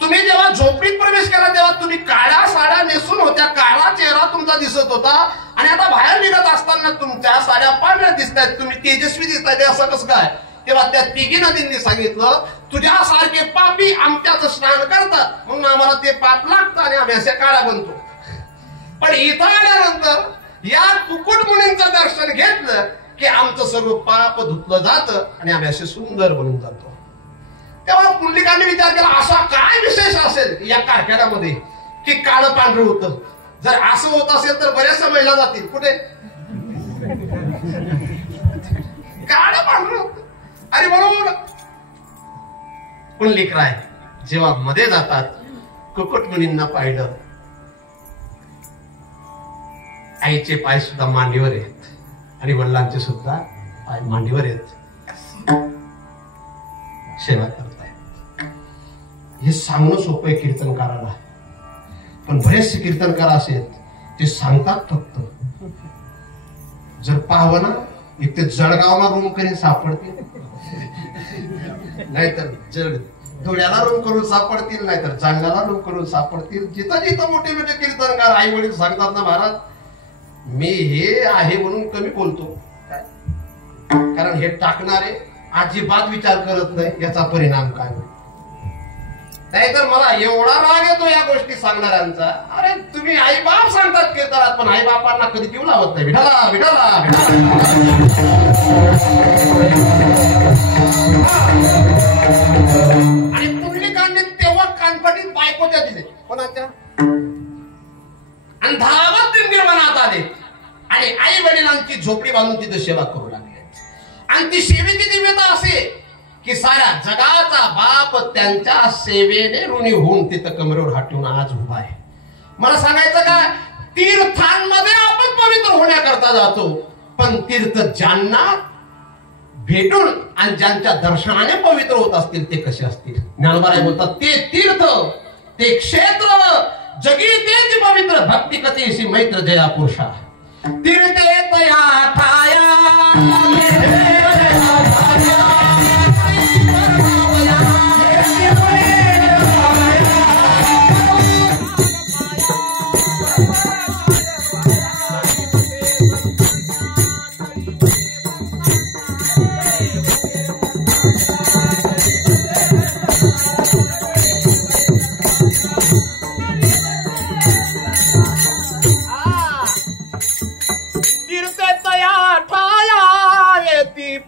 तुम्ही जेव्हा झोपडीत प्रवेश केला तेव्हा तुम्ही काळ्या साड्या नेसून होत्या, काळा चेहरा तुमचा दिसत होता, आणि आता बाहेर निघत असताना तुमच्या साड्या पांढऱ्या दिसतायत, तुम्ही तेजस्वी दिसतायत. असं कसं काय? तेव्हा त्या तिघी नदींनी सांगितलं तुझ्यासारखे पापी आमच्याच स्नान करतात म्हणून आम्हाला ते पाप लागतं आणि आम्ही असे काळा बनतो. पण इथं आल्यानंतर या कुकुट मुनींचं दर्शन घेतलं की आमचं सर्व पाप धुतलं जातं आणि आम्ही असे सुंदर बनून जातो. तेव्हा पुंडलिकाने विचार केला असा काय विशेष असेल या कारखान्यामध्ये की काळं पांढरं होतं. जर असं होत असेल तर बऱ्याचशा महिला जातील कुठे काळं पांढरं होतं. अरे बरोबर. पुंडलिकराय जेव्हा मध्ये जातात कुकुट मुनींना पाहिलं आईचे पाय सुद्धा मांडीवर आहेत आणि वडिलांचे सुद्धा पाय मांडीवर आहेत सेवा करतायत. हे सांगणं सोपं आहे कीर्तनकाराला पण बरेचसे कीर्तनकार असे आहेत ते सांगतात फक्त. जर पाहावं ना एक ते जळगावला रूम करून सापडतील नाहीतर धुळ्याला रूम करून सापडतील नाहीतर जालन्याला रूम करून सापडतील. जिथं जिथं मोठे मोठे कीर्तनकार आई वडील सांगतात ना महाराज मी हे आहे म्हणून कमी बोलतो कारण हे टाकणारे अजिबात विचार करत नाही याचा परिणाम काय. नाहीतर मला एवढा राग येतो या गोष्टी सांगणाऱ्यांचा. अरे तुम्ही आई बाप सांगतात कीर्तनात पण आई बापांना कधी जीव लावत नाही. विठाला विठाला आणि पुंडलिकाने तेव्हा कानफटीत बायकोच्या दिले कोणाच्या आणि धावत निर्माणात आले आणि आई वडिलांची झोपडी बांधून तिथे सेवा करू लागले. आणि ती सेवेची दिव्यता असे की साऱ्या जगाचा बाप त्यांच्या सेवेने ऋणी होऊन तिथं कमरेवर हात ठेवून आज उभा आहे. मला सांगायचं काय तीर्थांमध्ये आपण पवित्र होण्याकरता जातो पण तीर्थ ज्यांना भेटून आणि ज्यांच्या दर्शनाने पवित्र होत असतील ते कसे असतील. ज्ञानोबा बोलतात ते तीर्थ ते क्षेत्र जगी तेच पवित्र भक्ती कथेशी मैत्र जया पुरुषा तीर्थे तया ठाया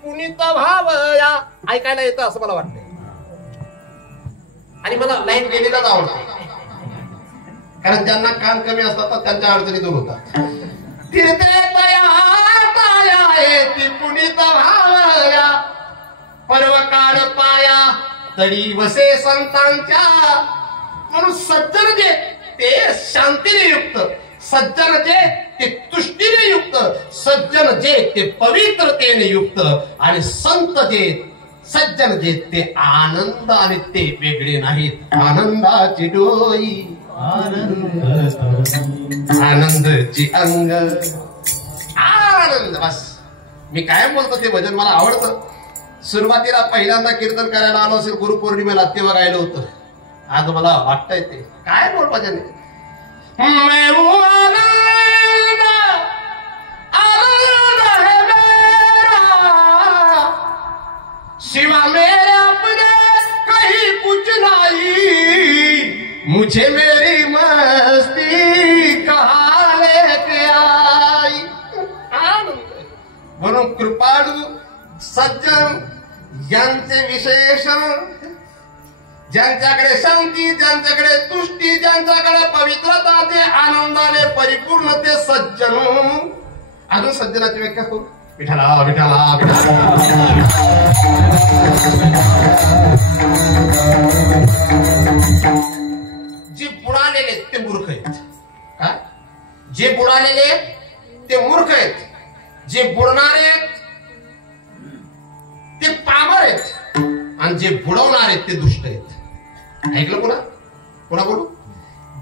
पुनीत भावया ऐकायला येतं असं मला वाटतंय आणि मला लाईन गेलेलाच आवडतो कारण ज्यांना कान कमी असतात तर त्यांच्या अडचणी दूर होतात. तीर्थे तया येती पुनीत भावया पर्वकाळ पाया तडी वसे संतांच्या. म्हणून सज्जन जे ते शांतीने युक्त सज्जन जे ते तुष्टीने युक्त सज्जन जे ते पवित्रतेने युक्त आणि संत जे सज्जन जे ते आनंद आणि ते वेगळे नाहीत. आनंदाची डोई आनंदची अंग आनंद. बस मी कायम बोलतो ते भजन मला आवडतं. सुरुवातीला पहिल्यांदा कीर्तन करायला आलो असेल गुरुपौर्णिमेला तेव्हा गायलं होतं. आज मला वाटतंय ते काय बोल भजन मैं वो आनंद आनंद है मेरा सिवा मेरे अपने कहीं कुछ नहीं मुझे मेरी मस्ती कहाँ लेके आई. आनंद म्हणून कृपाळू सज्जन यांचे विशेषण ज्यांच्याकडे शांती ज्यांच्याकडे तुष्टी ज्यांच्याकडे पवित्रता ते आनंदाने परिपूर्ण ते सज्जन. अजून सज्जनाची व्याख्या करू. विठाला विठाला जे बुडालेले ते मूर्ख आहेत. काय जे बुडालेले ते मूर्ख आहेत. जे बुडणारे ते पामर आहेत आणि जे बुडवणार आहेत ते दुष्ट आहेत. ऐकलं पुन्हा पुन्हा बोलू.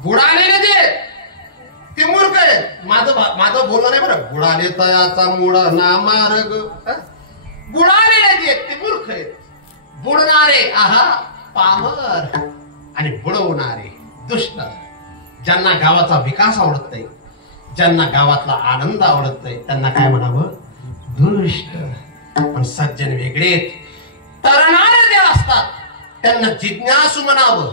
बुडालेले जे ते मूर्ख आहेत. माझं बोलणं नाही बरं. बुडाले तयाचा मूळ ना मार्ग. बुडालेले जे ते मूर्ख आहेत. बुडणारे आहा पामर आणि बुडवणारे दुष्ट. ज्यांना गावाचा विकास आवडत नाही ज्यांना गावातला आनंद आवडत नाही त्यांना काय म्हणावं दुष्ट. पण सज्जन वेगळेत तरणारे जे असतात त्यांना जिज्ञासू म्हणावं,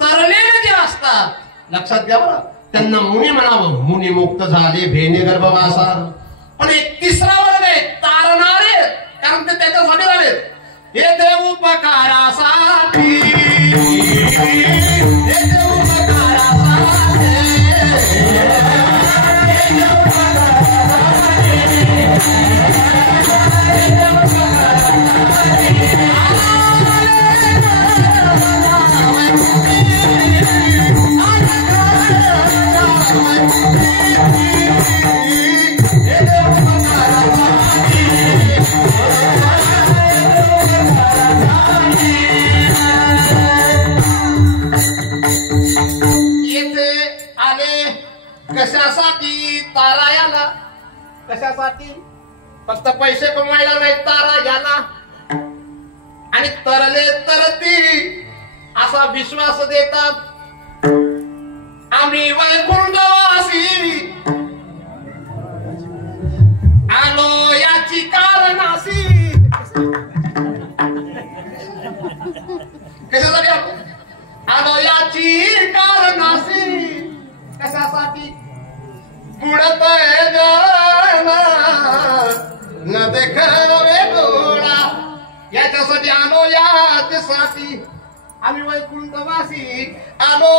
तरलेले जे असतात लक्षात घ्या बरं, त्यांना मुनी म्हणावं. मुनी मुक्त झाले भेने गर्भवासा. पण एक तिसरा वर्ग आहे तारणारे, कारण ते त्याच्यासाठी झाले. हे देव उपकारासाठी, हे देव उपकारासाठी, कशासाठी तारा याला, कशासाठी फक्त पैसे कमवायला नाही, तारा याला. आणि तरले तरती असा विश्वास देतात. आम्ही वैकुंठवासी आलो याची कारणासी. कशासाठी आलो याची कारणासी. कशासाठी बुडतोय जाना न देखावे डोळा, याच्यासाठी आलो याच्यासाठी. आम्ही वैकुंठवासी आलो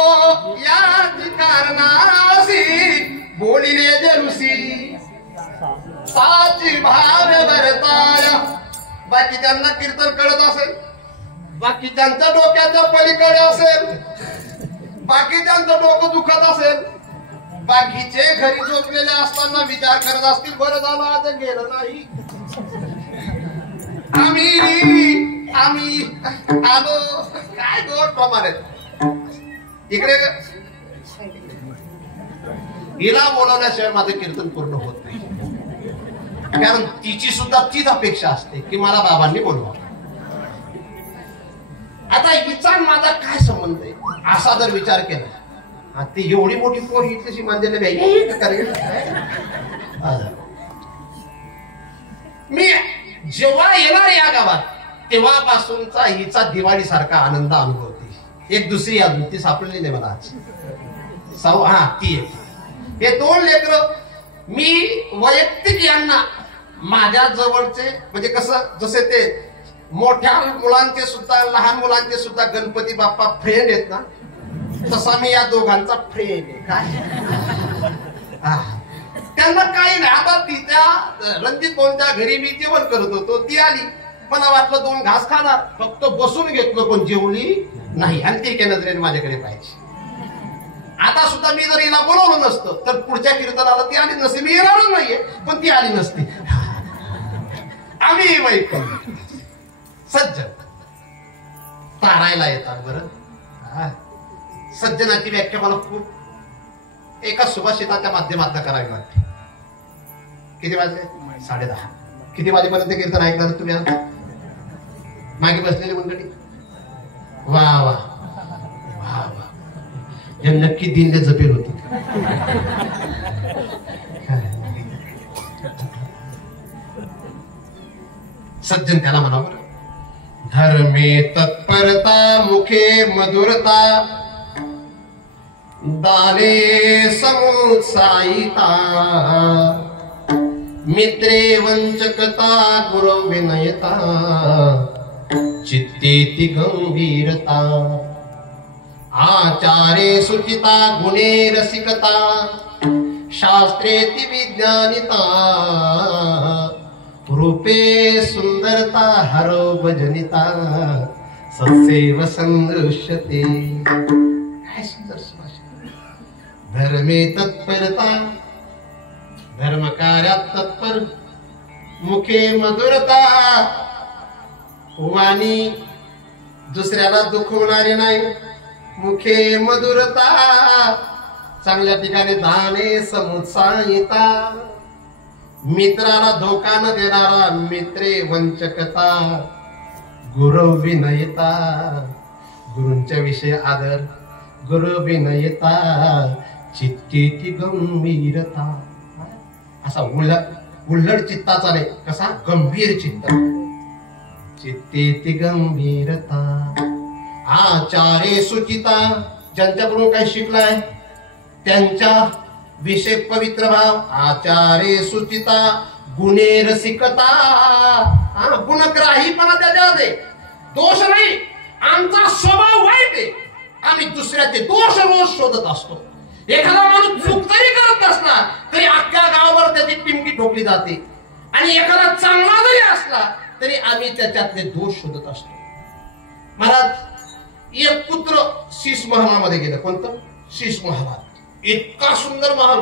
याची कारणासी. बोलिले जे ऋषी साची भाव भरताय. बाकीच्यांना कीर्तन कळत असेल, बाकीच्यांच्या डोक्याच्या पलीकडे असेल, बाकीच्यांचं डोकं दुखत असेल, बाकीचे घरी झोपलेले असताना विचार करत असतील बरं झालं आज गेलं नाही. आम्ही आलो काय दोन प्रमाणे. इकडे हिला बोलवल्याशिवाय माझं कीर्तन पूर्ण होत नाही, कारण तिची सुद्धा तीच अपेक्षा असते की मला बाबांनी बोलवा. आता हिचा माझा काय संबंध आहे असा जर विचार केला, ती एवढी मोठी पोर ही तशी मांजलेली मी जेव्हा येणार या गावात तेव्हापासूनचा हिचा दिवाळी सारखा आनंद अनुभवते. एक दुसरी अजून ती सापडली नाही मला आज. ती एक. हे दोन लेकर मी वैयक्तिक यांना माझ्या जवळचे, म्हणजे कसं जसे ते मोठ्या मुलांचे सुद्धा लहान मुलांचे सुद्धा गणपती बाप्पा फ्रेंड आहेत ना, तसा मी या दोघांचा फ्रेंड आहे. काय त्यांना काही नाही. आता तिच्या रणजित भाऊंच्या घरी मी जेवण करत होतो, ती आली, मला वाटलं दोन घास खाणार, फक्त बसून घेतलं पण जेवली नाही. आणि ती एका नजरेने माझ्याकडे पाहिजे. आता सुद्धा मी जर हिला बोलवलं नसतं तर पुढच्या कीर्तनाला ती आली नसते. मी येणारच नाहीये पण ती आली नसती. आम्ही वैकुंठ सज्जन तारायला येतात. बरं सज्जनाची व्याख्या मला खूप एका सुभाषिताच्या माध्यमातून करावी लागते. किती वाजले? 10:30. किती वाजेपर्यंत कीर्तन ऐकणार तुम्ही? मागे बसलेली मंडळी वा वा वा वा, हे नक्की दिनले जपेल होती. सज्जन त्याला म्हणा बरं. धर्मे तत्परता मुखे मधुरता दाने समुत्साहिता मित्रे वंचकता गुरु विनयता चित्तेति गंभीरता आचारे सुचिता गुणे रसिकता शास्त्रेति विज्ञानिता रूपे सुंदरता हरो भजनिता सत्सेव संदृश्यते. काय सुंदर सुभाषित. धर्मे तत्परता, धर्म कार्यात तत्पर, मुखे मधुरता, वाणी दुसऱ्याला दुखवणारी नाही, मुखे मधुरता, चांगल्या ठिकाणी दाने समुत्साहिता, मित्राला धोका न देणारा मित्रे वंचकता, गुरु विनयता, गुरूंच्या विषयी आदर, गुरु विनयता, चित्तेची गंभीरता. असा उल्लड चित्ताचा नाही, कसा गंभीर चित्त. चित्तेती गंभीरता आचारे सुचिता, ज्यांच्याकडून काही शिकलाय त्यांच्या विषय पवित्र भाव, आचारे सुचिता गुणे रसिकता, गुणग्राहीपणा त्याच्यामध्ये, दोष नाही, आमचा स्वभाव वाईट आहे, आम्ही दुसऱ्याचे दोष रोज शोधत असतो. एखादा माणूस चूक जरी करत असला तरी अख्ख्या गावावर त्याची टिमकी ठोकली जाते, आणि एखादा चांगला जरी असला तरी आम्ही त्याच्यातले दोष शोधत असतो. महाराज एक पुत्र शीश महालामध्ये गेलं. कोणतं? शीश महाल. इतका सुंदर महाल,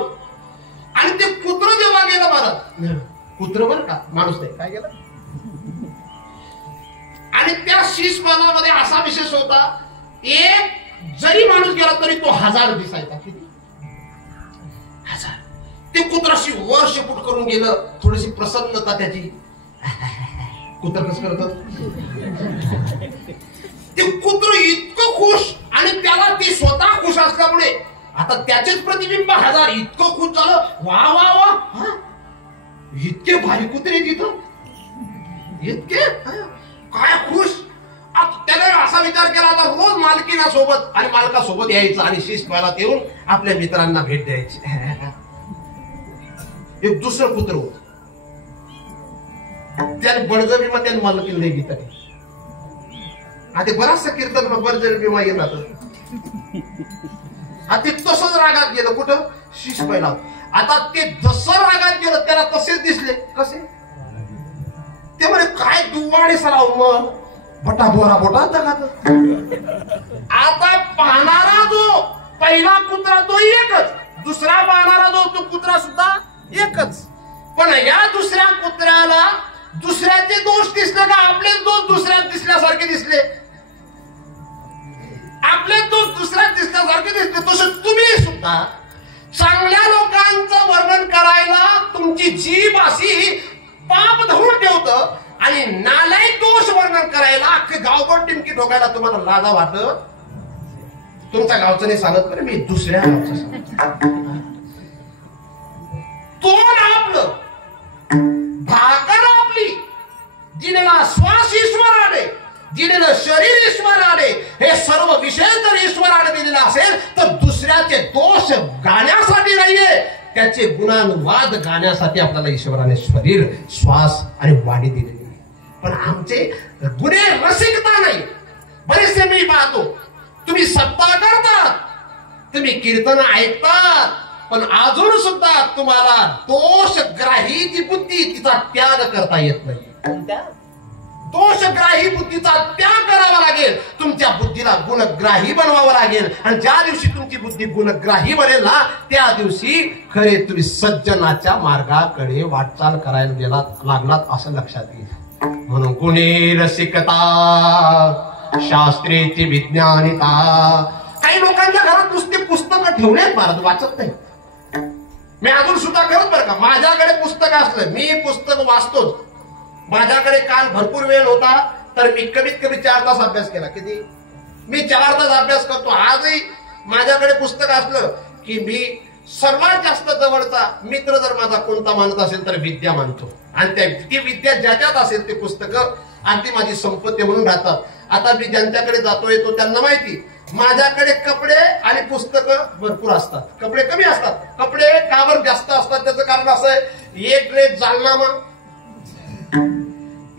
आणि ते पुत्र जेव्हा गेलं महाराज, पुत्र बरं का, माणूस नाही, काय गेलं, आणि त्या शीश महालामध्ये असा विशेष होता, एक जरी माणूस गेला तरी तो 1000 दिसायचा. किती? 1000. ते कुत्राशी वर शेपूट करून गेलं, थोडीशी प्रसन्नता त्याची. कुत्र कसं करतात, ते कुत्र इतकं खुश, आणि त्याला ती स्वतः खुश असल्यामुळे आता त्याचेच प्रतिबिंब 1000 इतकं खुश झालं. वा वा वा, इतके भारी कुत्रे तिथं, इतके काय खुश. त्याने असा विचार केला, आता रोज मालकीना सोबत आणि मालकासोबत यायचं आणि शीश महालात येऊन आपल्या मित्रांना भेट द्यायची. एक दुसरं कुत्र होत, त्याने बळजबरी मध्ये मालकीला नाही घेतली. आता बराचसा कीर्तन बळजबरी विमा येणार. ते तसंच रागात गेलं. कुठं? शीश पहिला. आता ते जसं रागात गेलं त्याला तसेच दिसले. कसे? ते म्हणे काय दुवाडे सराव मग बटा बोरा बोटा जगात. आता पाहणारा जो पहिला कुत्रा तो एकच, दुसरा पाहणारा जो तो कुत्रा सुद्धा एकच. पण या दुसऱ्या कुत्र्याला दुसऱ्याचे दोष दिसले का आपले दोष दुसऱ्यात दिसल्यासारखे दिसले? आपले दोष दुसऱ्यात दिसल्यासारखे दिसले. तसं तुम्ही सुद्धा चांगल्या लोकांचं वर्णन करायला तुमची जीभ अशी पाप धरून ठेवतं, आणि नालायक दोष वर्णन करायला अख्खे गावभर टिमकी ठोकायला तुम्हाला लाजा वाटत. तुमच्या गावचं नाही सांगत, पण मी दुसऱ्या गावचं सांगतो. तोंड आपलं, भाकड आपली, जिनेला श्वास ईश्वराने, जिनेला शरीर ईश्वराने, हे सर्व विषय जर ईश्वराने दिलेला असेल तर दुसऱ्याचे दोष गाण्यासाठी नाहीये, त्याचे गुणानुवाद गाण्यासाठी आपल्याला ईश्वराने शरीर, श्वास आणि वाणी दिलेली आहे. पण आमचे गुणे रसिकता नाही. बरेचसे मी पाहतो, तुम्ही सप्ताह करतात, तुम्ही कीर्तन ऐकतात, पण अजून सुद्धा तुम्हाला दोषग्राही जी बुद्धी तिचा त्याग करता येत नाही. दोषग्राही बुद्धीचा त्याग करावा लागेल. तुमच्या बुद्धीला गुणग्राही बनवावं लागेल, आणि ज्या दिवशी तुमची बुद्धी गुणग्राही बनेल ना, त्या दिवशी खरे तुम्ही सज्जनाच्या मार्गाकडे वाटचाल करायला गेला लागलात असं लक्षात येईल. म्हणून गुणे रसिकता, शास्त्रेची विज्ञानिता. काही लोकांच्या घरात नुसते पुस्तकं ठेवले, महाराज वाचत नाही. मी अजून सुद्धा करत बरं का, माझ्याकडे पुस्तक असलं, मी पुस्तक वाचतोच. माझ्याकडे काल भरपूर वेळ होता तर मी कमीत कमी 4 तास अभ्यास केला. किती? मी 4 तास अभ्यास करतो. आजही माझ्याकडे पुस्तक असलं की मी सर्वात जास्त जवळचा मित्र जर माझा कोणता मानत असेल तर विद्या मानतो, आणि ती विद्या ज्याच्यात असेल ते पुस्तकं अगदी माझी संपत्ती म्हणून राहतात. आता मी ज्यांच्याकडे जातोय तो त्यांना माहिती, माझ्याकडे कपडे आणि पुस्तकं भरपूर असतात, कपडे कमी असतात. कपडे का बरं जास्त असतात त्याचं कारण असं आहे, एक ड्रेस जालनामा,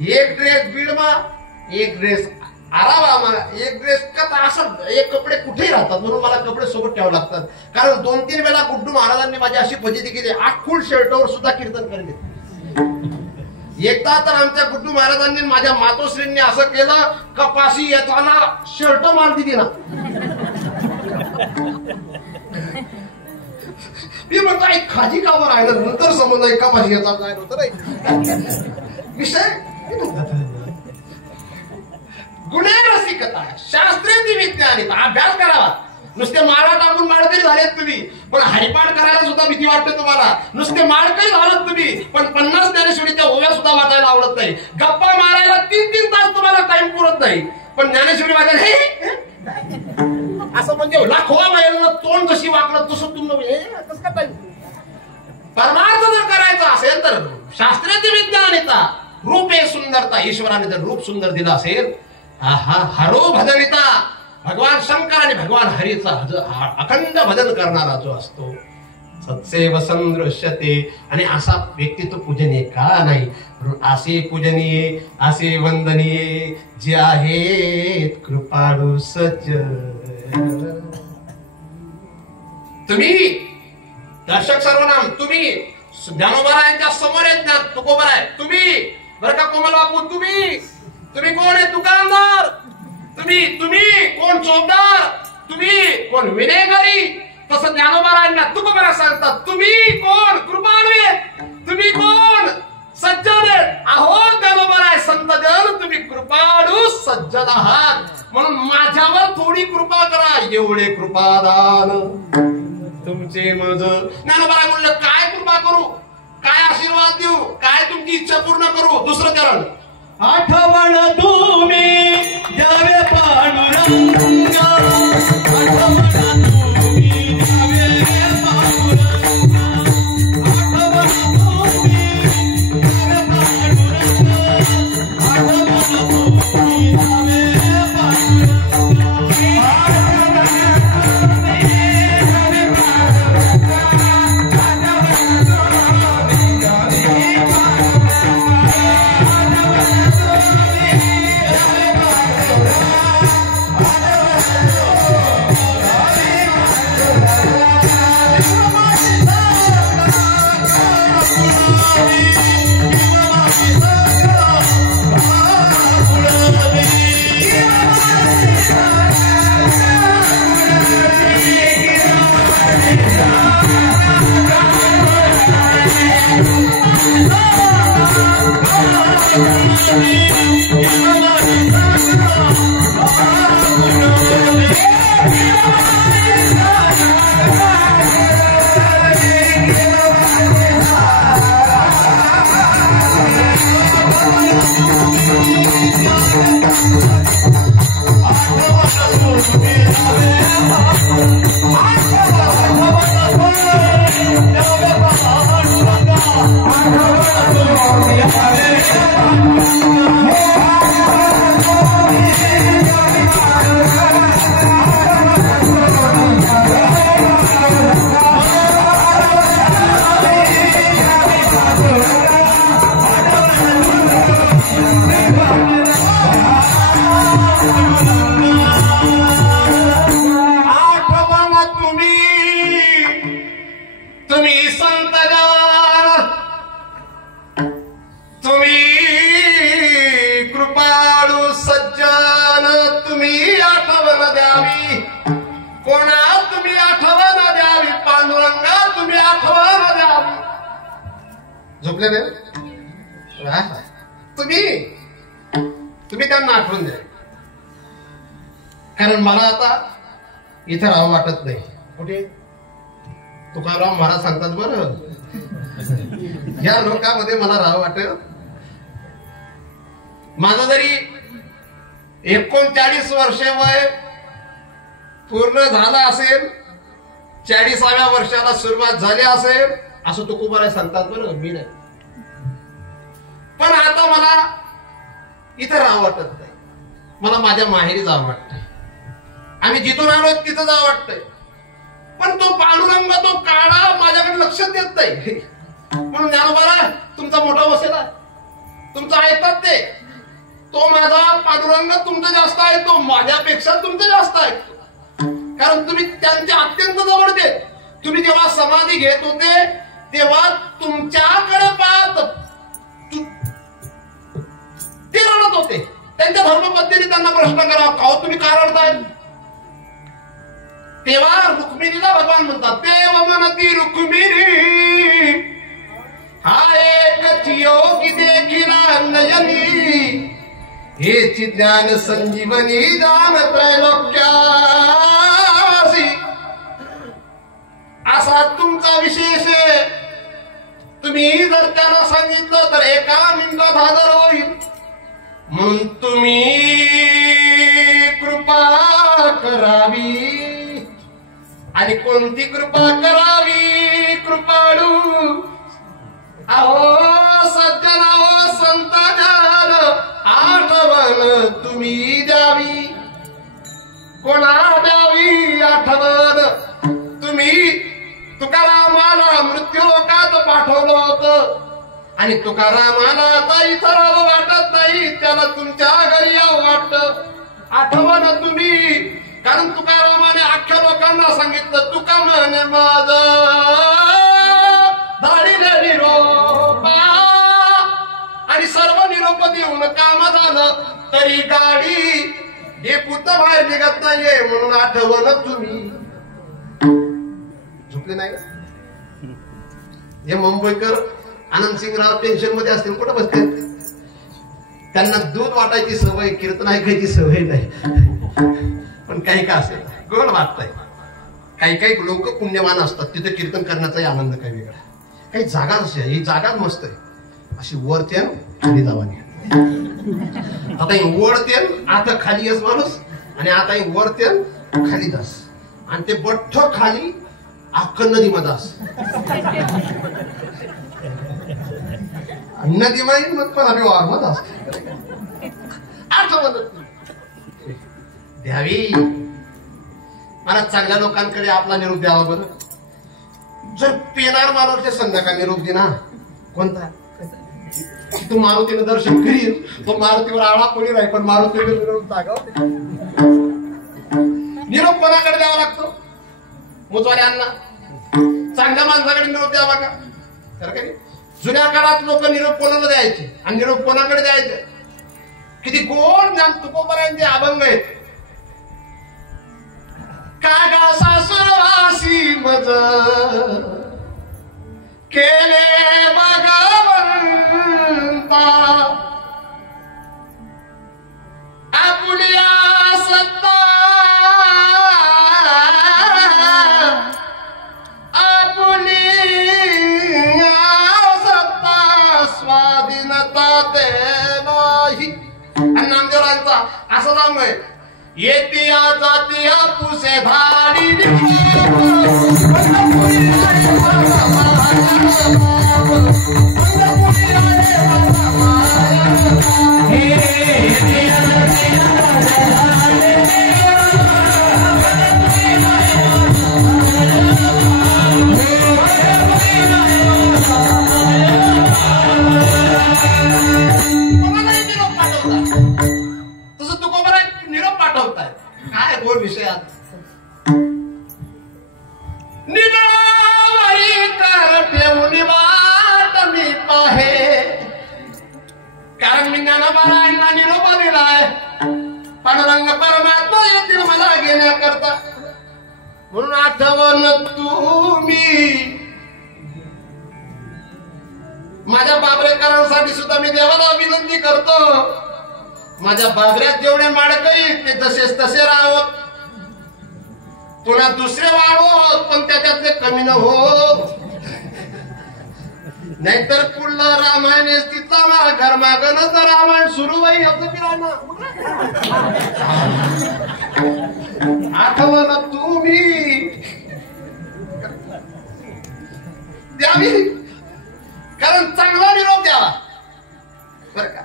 एक ड्रेस बीडमा, एक ड्रेस आरामा, एक ड्रेस कथा, असं एक कपडे कुठेही राहतात. म्हणून मला कपडे सोबत ठेवावे लागतात. कारण 2-3 वेळा गुड्डू महाराजांनी माझी अशी फजिती केली, 8 फुल शर्टवर सुद्धा कीर्तन करले. एकदा तर आमच्या गुड्डू महाराजांनी माझ्या मातोश्रींनी असं केलं, कपाशी येताना शर्ट मारती दिला. मी म्हणतो एक खाजी कावर राहिलं, नंतर समजलं कपाशी याचा काय होतं विषय. गुणे रसिकता, शास्त्रेची विज्ञानिता. अभ्यास करावा. नुसते माळा टाकून माळकरी झालेत तुम्ही, पण हरिपाठ करायला सुद्धा भीती वाटते तुम्हाला. नुसते माळकरी झालात तुम्ही, पण 50 ज्ञानेश्वरीच्या ओव्या सुद्धा वाचायला आवडत नाही. गप्पा मारायला 3-3 तास तुम्हाला टाइम पुरत नाही, पण ज्ञानेश्वरी वाचायला असं म्हणजे लाखोवा महिन्याला तोंड कशी वाकलं तसं तुम्ही कसं काय टाइम. परमार्थ जर करायचा असेल तर शास्त्राची विज्ञानिता, रूपे सुंदरता, ईश्वराने जर रूप सुंदर दिलं असेल, हा हरो भजनिता, भगवान शंकर आणि भगवान हरीचा अखंड भजन करणारा जो असतो, सत्सेव संदृश्यते. आणि असा व्यक्ती तो पूजनीय का नाही? असे पूजनीय, असे वंदनीय जे आहेत कृपाळू सज्जन. तुम्ही दर्शक सर्वनाम, तुम्ही ज्ञानोबरायांच्या समोर आहेत ना, तुकोबर आहे तुम्ही, बरं का कोमल बापू, तुम्ही कोण आहे? दुकानदार. तुम्ही कोण? चोपदार. तुम्ही कोण? विनेगरी. तसं ज्ञानोबरायांना तुकोबरा सांगतात, तुम्ही कोण? कृपाळू आहेत. तुम्ही कोण? सज्जन आहेत. अहो ज्ञानोबराय संतजन, तुम्ही कृपाळू सज्जन आहात, म्हणून माझ्यावर थोडी कृपा करा. एवढे कृपादान तुमचे मज. ज्ञानोबराय म्हणलं, काय कृपा करू, काय आशीर्वाद देऊ, काय तुमची इच्छा पूर्ण करू? दुसरं चरण, आठवण तुम्ही द्यावे पांडुरंग, आठवण तुम्ही द्यावे पांडुरंग, आठवण तुम्ही द्यावे पांडुरंग, आठवण तुम्ही द्यावे पांडुरंग. झोपले नाही तुम्ही त्यांना आठवण द्या, कारण मला आता इथं राहावं वाटत नाही. कुठे? तुकाराम महाराज सांगतात, बरं या लोकांमध्ये मला राहावं वाटत. माझं जरी 39 वर्षे वय पूर्ण झालं असेल, 40व्या वर्षाला सुरुवात झाली असेल, असं तुकोबाराय सांगतात, बरं मी नाही. पण आता मला इथं राहावं वाटत नाही, मला माझ्या माहेरी जावं वाटतंय. आम्ही जिथून आलो तिथं जावं वाटतंय, पण तो पांडुरंग, तो काळा माझ्याकडे लक्ष देत नाही. म्हणून ज्ञानोबा तुमचा मोठा वसेला, तुमचं ऐकतात ते, तो माझा पांडुरंग तुमचं जास्त ऐकतो, माझ्यापेक्षा तुमचं जास्त ऐकतो. कारण तुम्ही त्यांच्या अत्यंत जवळ देत. तुम्ही जेव्हा समाधी घेत होते तेव्हा तुमच्याकडे पाहत ते रडत होते. त्यांच्या धर्मपत्नीने त्यांना प्रश्न करा, का तुम्ही का रडताय? तेव्हा रुक्मिणीला भगवान म्हणतात, देव म्हणती रुक्मिणी हा एकच योगी देखिला नयनी, हेची ज्ञान संजीवनी जाण त्रैलोक्यासी. असा तुमचा विशेष आहे. तुम्ही जर त्याला सांगितलं तर एका मिनिटात हजर होईल. म्हणून तुम्ही कृपा करावी. आणि कोणती कृपा करावी? कृपाळू अहो सज्जन, अहो संत कोणा द्यावी आठवण तुम्ही तुकारामाला मृत्यूलोकात पाठवलं होतं आणि तुकारामाला आता इथं राहावं वाटत नाही, त्याला तुमच्या घरी यावं वाटत. आठवण तुम्ही, कारण तुकारामाने अख्ख्या लोकांना सांगितलं तुका म्हणे माझं धाडीने निरोपा आणि सर्व निरोप देऊन काम झालं तरी गाडी डेपूत बाहेर निघत नाहीये म्हणून आठवण तुम्ही. झोपले नाही का हे मुंबईकर? आनंदसिंगराव टेन्शन मध्ये असतील, कुठं बसते? त्यांना दूध वाटायची सवय, कीर्तन ऐकायची सवय नाही, पण काही का असेल गोड वाटतंय. काही काही लोक पुण्यवान असतात, तिथे कीर्तन करण्याचाही आनंद काही वेगळा. काही जागा असे, ही जागा मस्त आहे अशी वरते खाली जावानी. आता ही वरते आता खाली येस माणूस आणि आता ही वरते खाली जास आणि ते बठ्ठ खाली अख्ख नदीमध्ये अस नदीमध्ये मग पण आम्ही वारमत असतो. आठवण द्यावी मला चांगल्या लोकांकडे आपला निरोप द्यावा. बरं जर पेनार मानवच्या संध्याकाळ निरोप दे ना, कोणता तू मारुतीनं दर्शन करील, तो मारुतीवर आळा कोणी राहील, पण मारुतीने निरोप जागा. निरोप कोणाकडे द्यावा लागतो? मुजवाऱ्यांना. चांगल्या माणसाकडे निरोप द्यावा का? तर काही जुन्या काळात लोक निरोप कोणाला द्यायचे आणि निरोप कोणाकडे द्यायचे? किती गोड ज्ञान तुकोबरायांचे अभंग आहेत. कागा सासुरवासी मज केले भगवंता आपुलिया सत्ता स्वाधीनता दे नाही. आणि नामदेवरांचा असं सांगतोय येतिया जातिया पुसे धाडी कारण मी ज्ञानोबारायांना निरोप दिलाय. पांडुरंग परमात्मा येतील मला घेण्याकरता म्हणून आठवण तुम्ही. माझ्या बाबरेकरांसाठी सुद्धा मी देवाला विनंती करतो. माझ्या बाबऱ्यात जेवढे माडकई ते तसेच तसे राहावं. तुला दुसरे वाढवत पण त्याच्यातले कमी न होत. नाहीतर पुढलं रामायण तिथला घर मागणच रामायण सुरू होईल. आठवण तुम्ही द्यावी, कारण चांगला निरोप द्यावा. बरं का?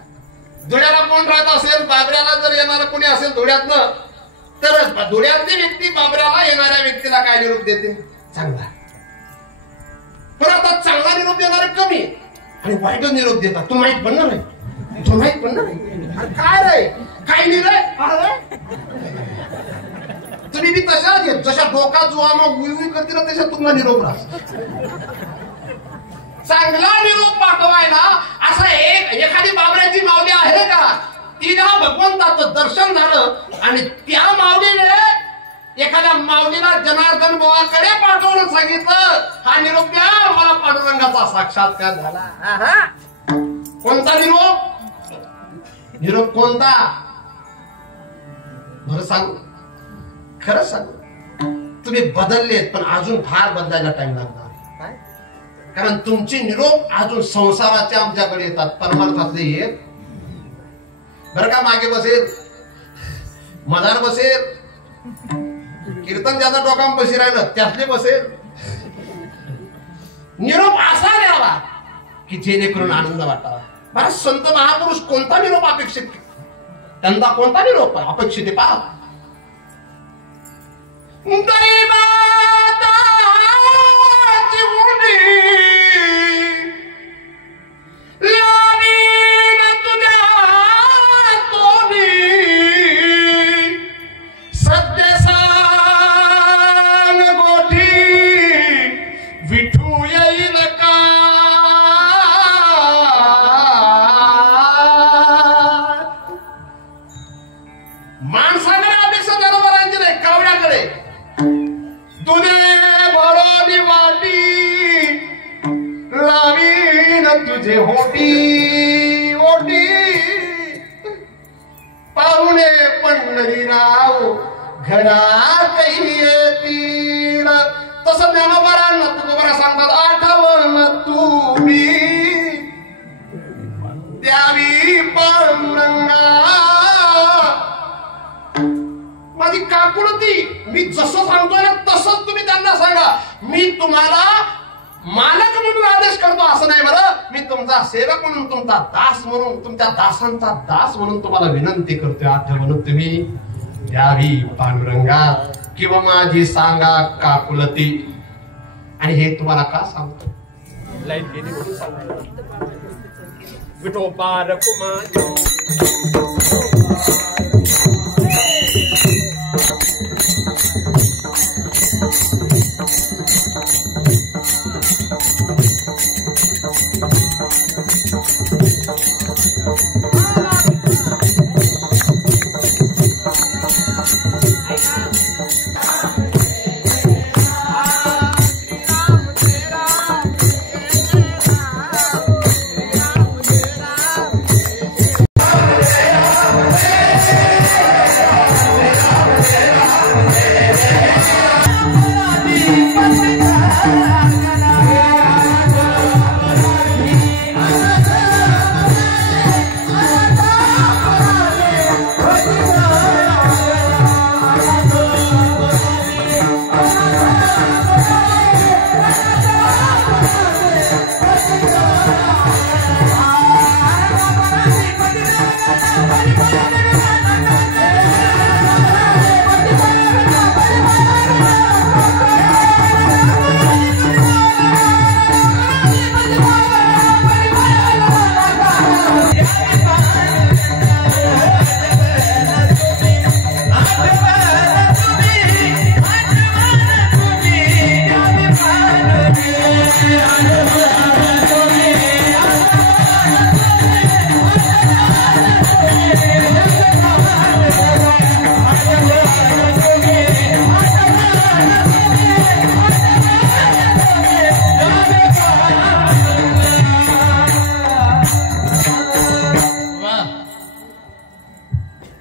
धुळ्याला कोण राहत असेल, बाबऱ्याला जर येणार कोणी असेल धुळ्यातनं, तर धुळ्यातली व्यक्ती बाबऱ्याला येणाऱ्या व्यक्तीला काय निरोप देते? चांगला. पण आता चांगला निरोप देणारे कमी आणि वाईट निरोप देतात. तू माहित पण नाही, तू माहित पण नाही. काय रे काय नाही रे, तुम्ही बी तशा जशा डोका जुवा मग उई करते ना तशा तुम्हाला निरोप राहा. चांगला निरोप पाठवायला असं एखादी बाबऱ्याची माऊली आहे का? तिला भगवंताचं दर्शन झालं आणि त्या माऊलीने एखाद्या माऊलीला जनार्दन बुवाकडे पाठवून सांगितलं हा निरोप द्या, मला पांडुरंगाचा साक्षात्कार झाला. कोणता निरोप? निरोप कोणता? बरं सांगू, खरं सांगू, तुम्ही बदललेत पण अजून फार बदलायला टाइम लागणार. कारण तुमचे निरोप अजून संसाराचे आमच्याकडे येतात, परमार्थातले येत. बरं का? मागे बसेल, मधार बसेल, कीर्तन ज्याचा डोकाम बशी राहिलं त्यातले बसेल. निरोप असा द्यावा की जेणेकरून आनंद वाटावा. बरं, संत महापुरुष कोणता निरोप अपेक्षित, त्यांना कोणता निरोप अपेक्षित आहे पहा. दैवाची मुंडी लावीन तुझ्या तोंडी सत्य सांग गोठी विठू येईल का माणसाकडे अपेक्षा जनावरांची नाही कावड्याकडे तुझे भरोनी वाटी लावीन तुझे होटी ओटी पाहुणे पंढरीराव घरात येतील तसं ज्ञानोबारांना तुकोबारा सांगतात आठवण तुम्ही द्यावी पांडुरंगा माझी काकुळती मी जसं सांगतोय ना तसंच तुम्ही त्यांना सांगा मी तुम्हाला मालक म्हणून आदेश करतो असं नाही बरं मी तुमचा सेवक म्हणून तुमचा दास म्हणून तुमच्या दासांचा दास म्हणून तुम्हाला विनंती करतोय आठवण तुम्ही द्यावी पांडुरंगा किंवा माझी सांगा काकुलती आणि हे तुम्हाला का सांगतो लाईट गेली म्हणून सांगतो विठोबा रकुमार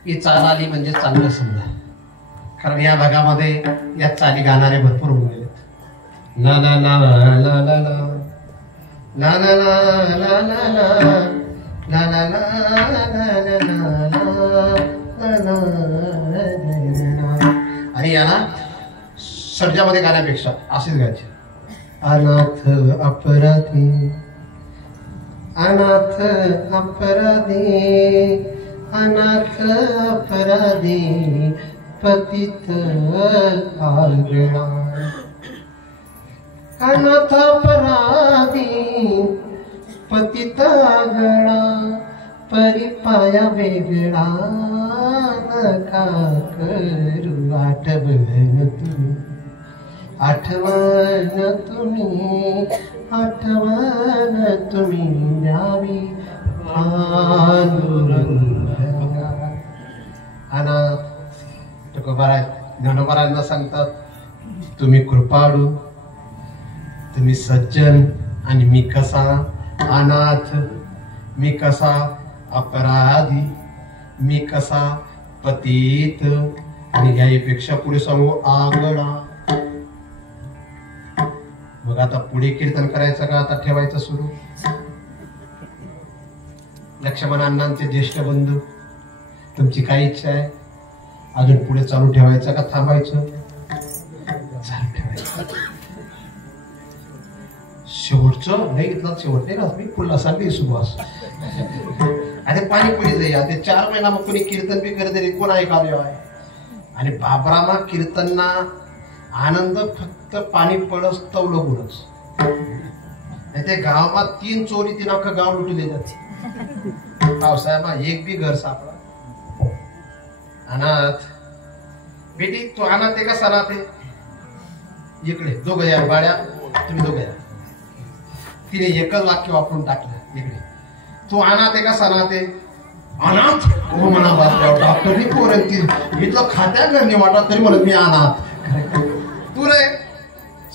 ही चाल आली म्हणजे चांगलं समजा कारण या भागामध्ये या चाली गाणारे भरपूर मुले आहेत ना ना ना ना ना ना ना ना ना ना ना आणि याला सर्जामध्ये गाण्यापेक्षा असेच गायचे अनाथ अपराधी अनाथ अपराधी अनाथ अपराधी पतित आगळा अनाथ अपराधी पतित आगळा परिपाया वेगळा नका करू आठवण तुम्ही आठवण तुम्ही द्यावी पांडुरंगा अनाथ ज्ञानोबारांना सांगतात तुम्ही कृपाळू तुम्ही सज्जन आणि मी कसा अनाथ मी कसा अपराधी मी कसा पतित आणि यापेक्षा पुढे सांगू आगळा मग आता पुढे कीर्तन करायचं का आता ठेवायचं सुरू लक्ष्मण अण्णांचे ज्येष्ठ बंधू तुमची काय इच्छा आहे अजून पुढे चालू ठेवायचं का थांबायचं चालू ठेवायचं शेवटचं नाही घेतलं शेवट नाही ना मी पुन्हा सांगते सुभाष आता पाणीपुरी जाई आता 4 महिना मग कोणी कीर्तन बी करत कोण ऐकावे आहे आणि बाबरामा कीर्तना आनंद फक्त पाणी पळस तवलगूनच. नाही ते गावात 3 चोरी 3 अख्खं गाव लुटले जाते. पावसाळ्यात एक बी घर सापडा. अनाथ बेटी तू अनाथ आहे का सनाथ आहे? इकडे दोघं या बाळ्या, तुम्ही दोघं या. तिने एकच वाक्य वापरून टाकलं. इकडे तू अनाथ आहे का सनाथ आहे? अनाथ हो म्हणा. बापरे डॉक्टरनी पोरती इथलं खात्या घरनी वाटत तरी म्हणत मी अनाथ. तू रे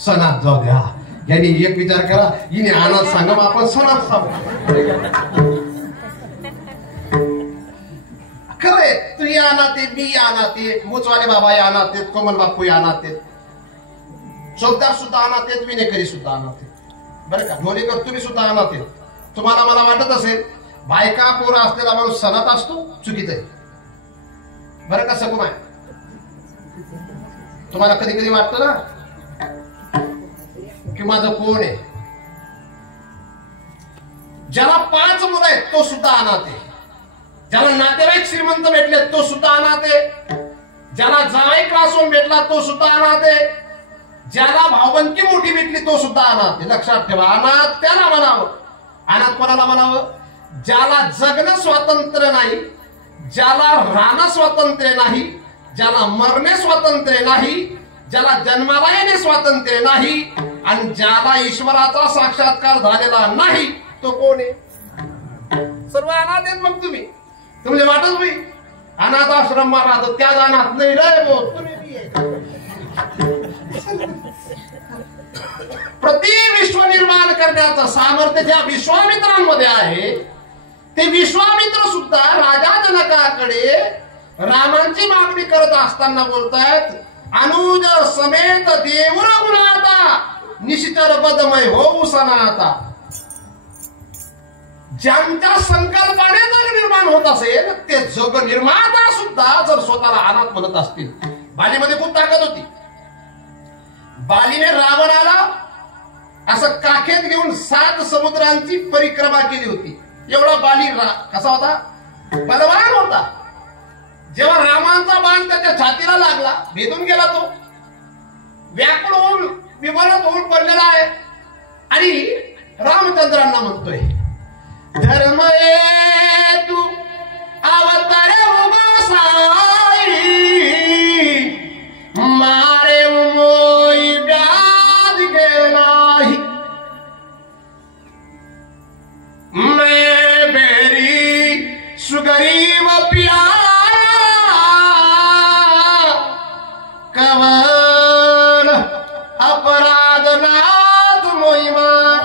सनाथ. जाऊ द्या यांनी एक विचार करा, हिने अनाथ सांगा आपण सनाथ सांगू. खरंय तू अनाथ आहे, मी अनाथ आहे, मुचवाले बाबा अनाथ आहेत, कोमल बापू अनाथ आहेत, चौकदार सुद्धा अनाथ आहेत, विनेकरी सुद्धा अनाथ आहेत. बरं का ढोलेकर तुम्ही सुद्धा अनाथ आहेत. तुम्हाला मला वाटत असेल बायका पोरं असलेला माणूस सनात असतो, चुकीचं आहे. बरं का सगळं आहे. तुम्हाला कधी कधी वाटतं ना की माझं कोण आहे. ज्याला 5 मुलं आहेत तो सुद्धा अनाथ आहे. ज्याला नातेवाईक श्रीमंत भेटले तो सुद्धा अनाथ आहे. ज्याला जावई क्लासरूम भेटला तो सुद्धा अनाथ आहे. ज्याला भावबंदकी मोठी भेटली तो सुद्धा अनाथ आहे. लक्षात ठेवा, अनाथ त्याला म्हणावं. अनाथ कोणाला म्हणावं? ज्याला जगणं स्वातंत्र्य नाही, ज्याला राहणं स्वातंत्र्य नाही, ज्याला मरणे स्वातंत्र्य नाही, ज्याला जन्माला येणे स्वातंत्र्य नाही, आणि ज्याला ईश्वराचा साक्षात्कार झालेला नाही तो कोण आहे? सर्व अनाथ आहेत. मग तुम्ही वाटत होई अनाथ आश्रम राहतो त्या अनाथ नाही रे. प्रति विश्व निर्माण करण्याचं सामर्थ्य ज्या विश्वामित्रांमध्ये आहे, ते विश्वामित्र सुद्धा राजा जनकाकडे रामांची मागणी करत असताना बोलतायत, अनुज समेत देऊर गुणाता निश्चर बदमय होऊ सनाता. ज्यांच्या संकल्पाने जग निर्माण होत असेल ते जग निर्माता सुद्धा जर स्वतःला अनाथ म्हणत असतील. बालीमध्ये खूप ताकद होती. बालीने रावणाला असं काखेत घेऊन 7 समुद्रांची परिक्रमा केली होती. एवढा बाली कसा होता? बलवान होता. जेव्हा रामांचा बाण त्याच्या छातीला लागला, भेदून गेला तो. व्याकुळ होऊन विवरत होऊन पडलेला आहे आणि रामचंद्रांना म्हणतोय, धर्म तू अवतार उगासाई मारे मोई व्याज गे नाही. मैं बेरी सुगरीव प्यारा कवन अपराध नाथ मोई मार.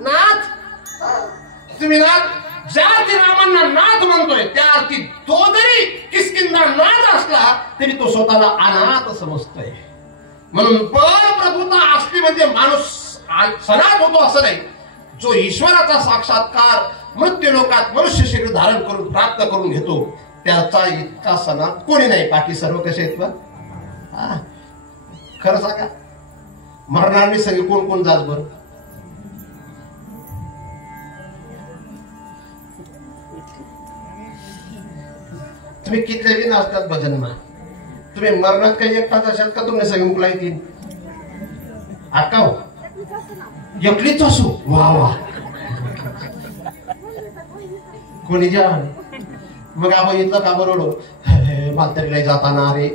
नाथ तुम्ही नाथ ज्या अर्थी रामांना नाथ म्हणतोय त्या अर्थी तो जरी किसकिंदा नाथ असला तरी तो स्वतःला अनाथ समजतोय. म्हणून परप्रभुता असली म्हणजे माणूस सनाथ होतो असं नाही. जो ईश्वराचा साक्षात्कार मृत्यू लोकात मनुष्य शरीर धारण करून प्राप्त करून घेतो त्याचा इतका सनाथ कोणी नाही. बाकी सर्व कसे आहेत पण खरं सांगा, मरणारी सगळी कोण कोण जात बरं? तुम्ही कितले बी नाचतात भजन मा, तुम्ही मरणात काही एकटाच असाल का? तुम्ही सगळे मुकला येतील आकाव एकलीच असू. वा वा कोणी ज्या मग आपण इथलं का बरोबर म्हातारीला जाताना अरे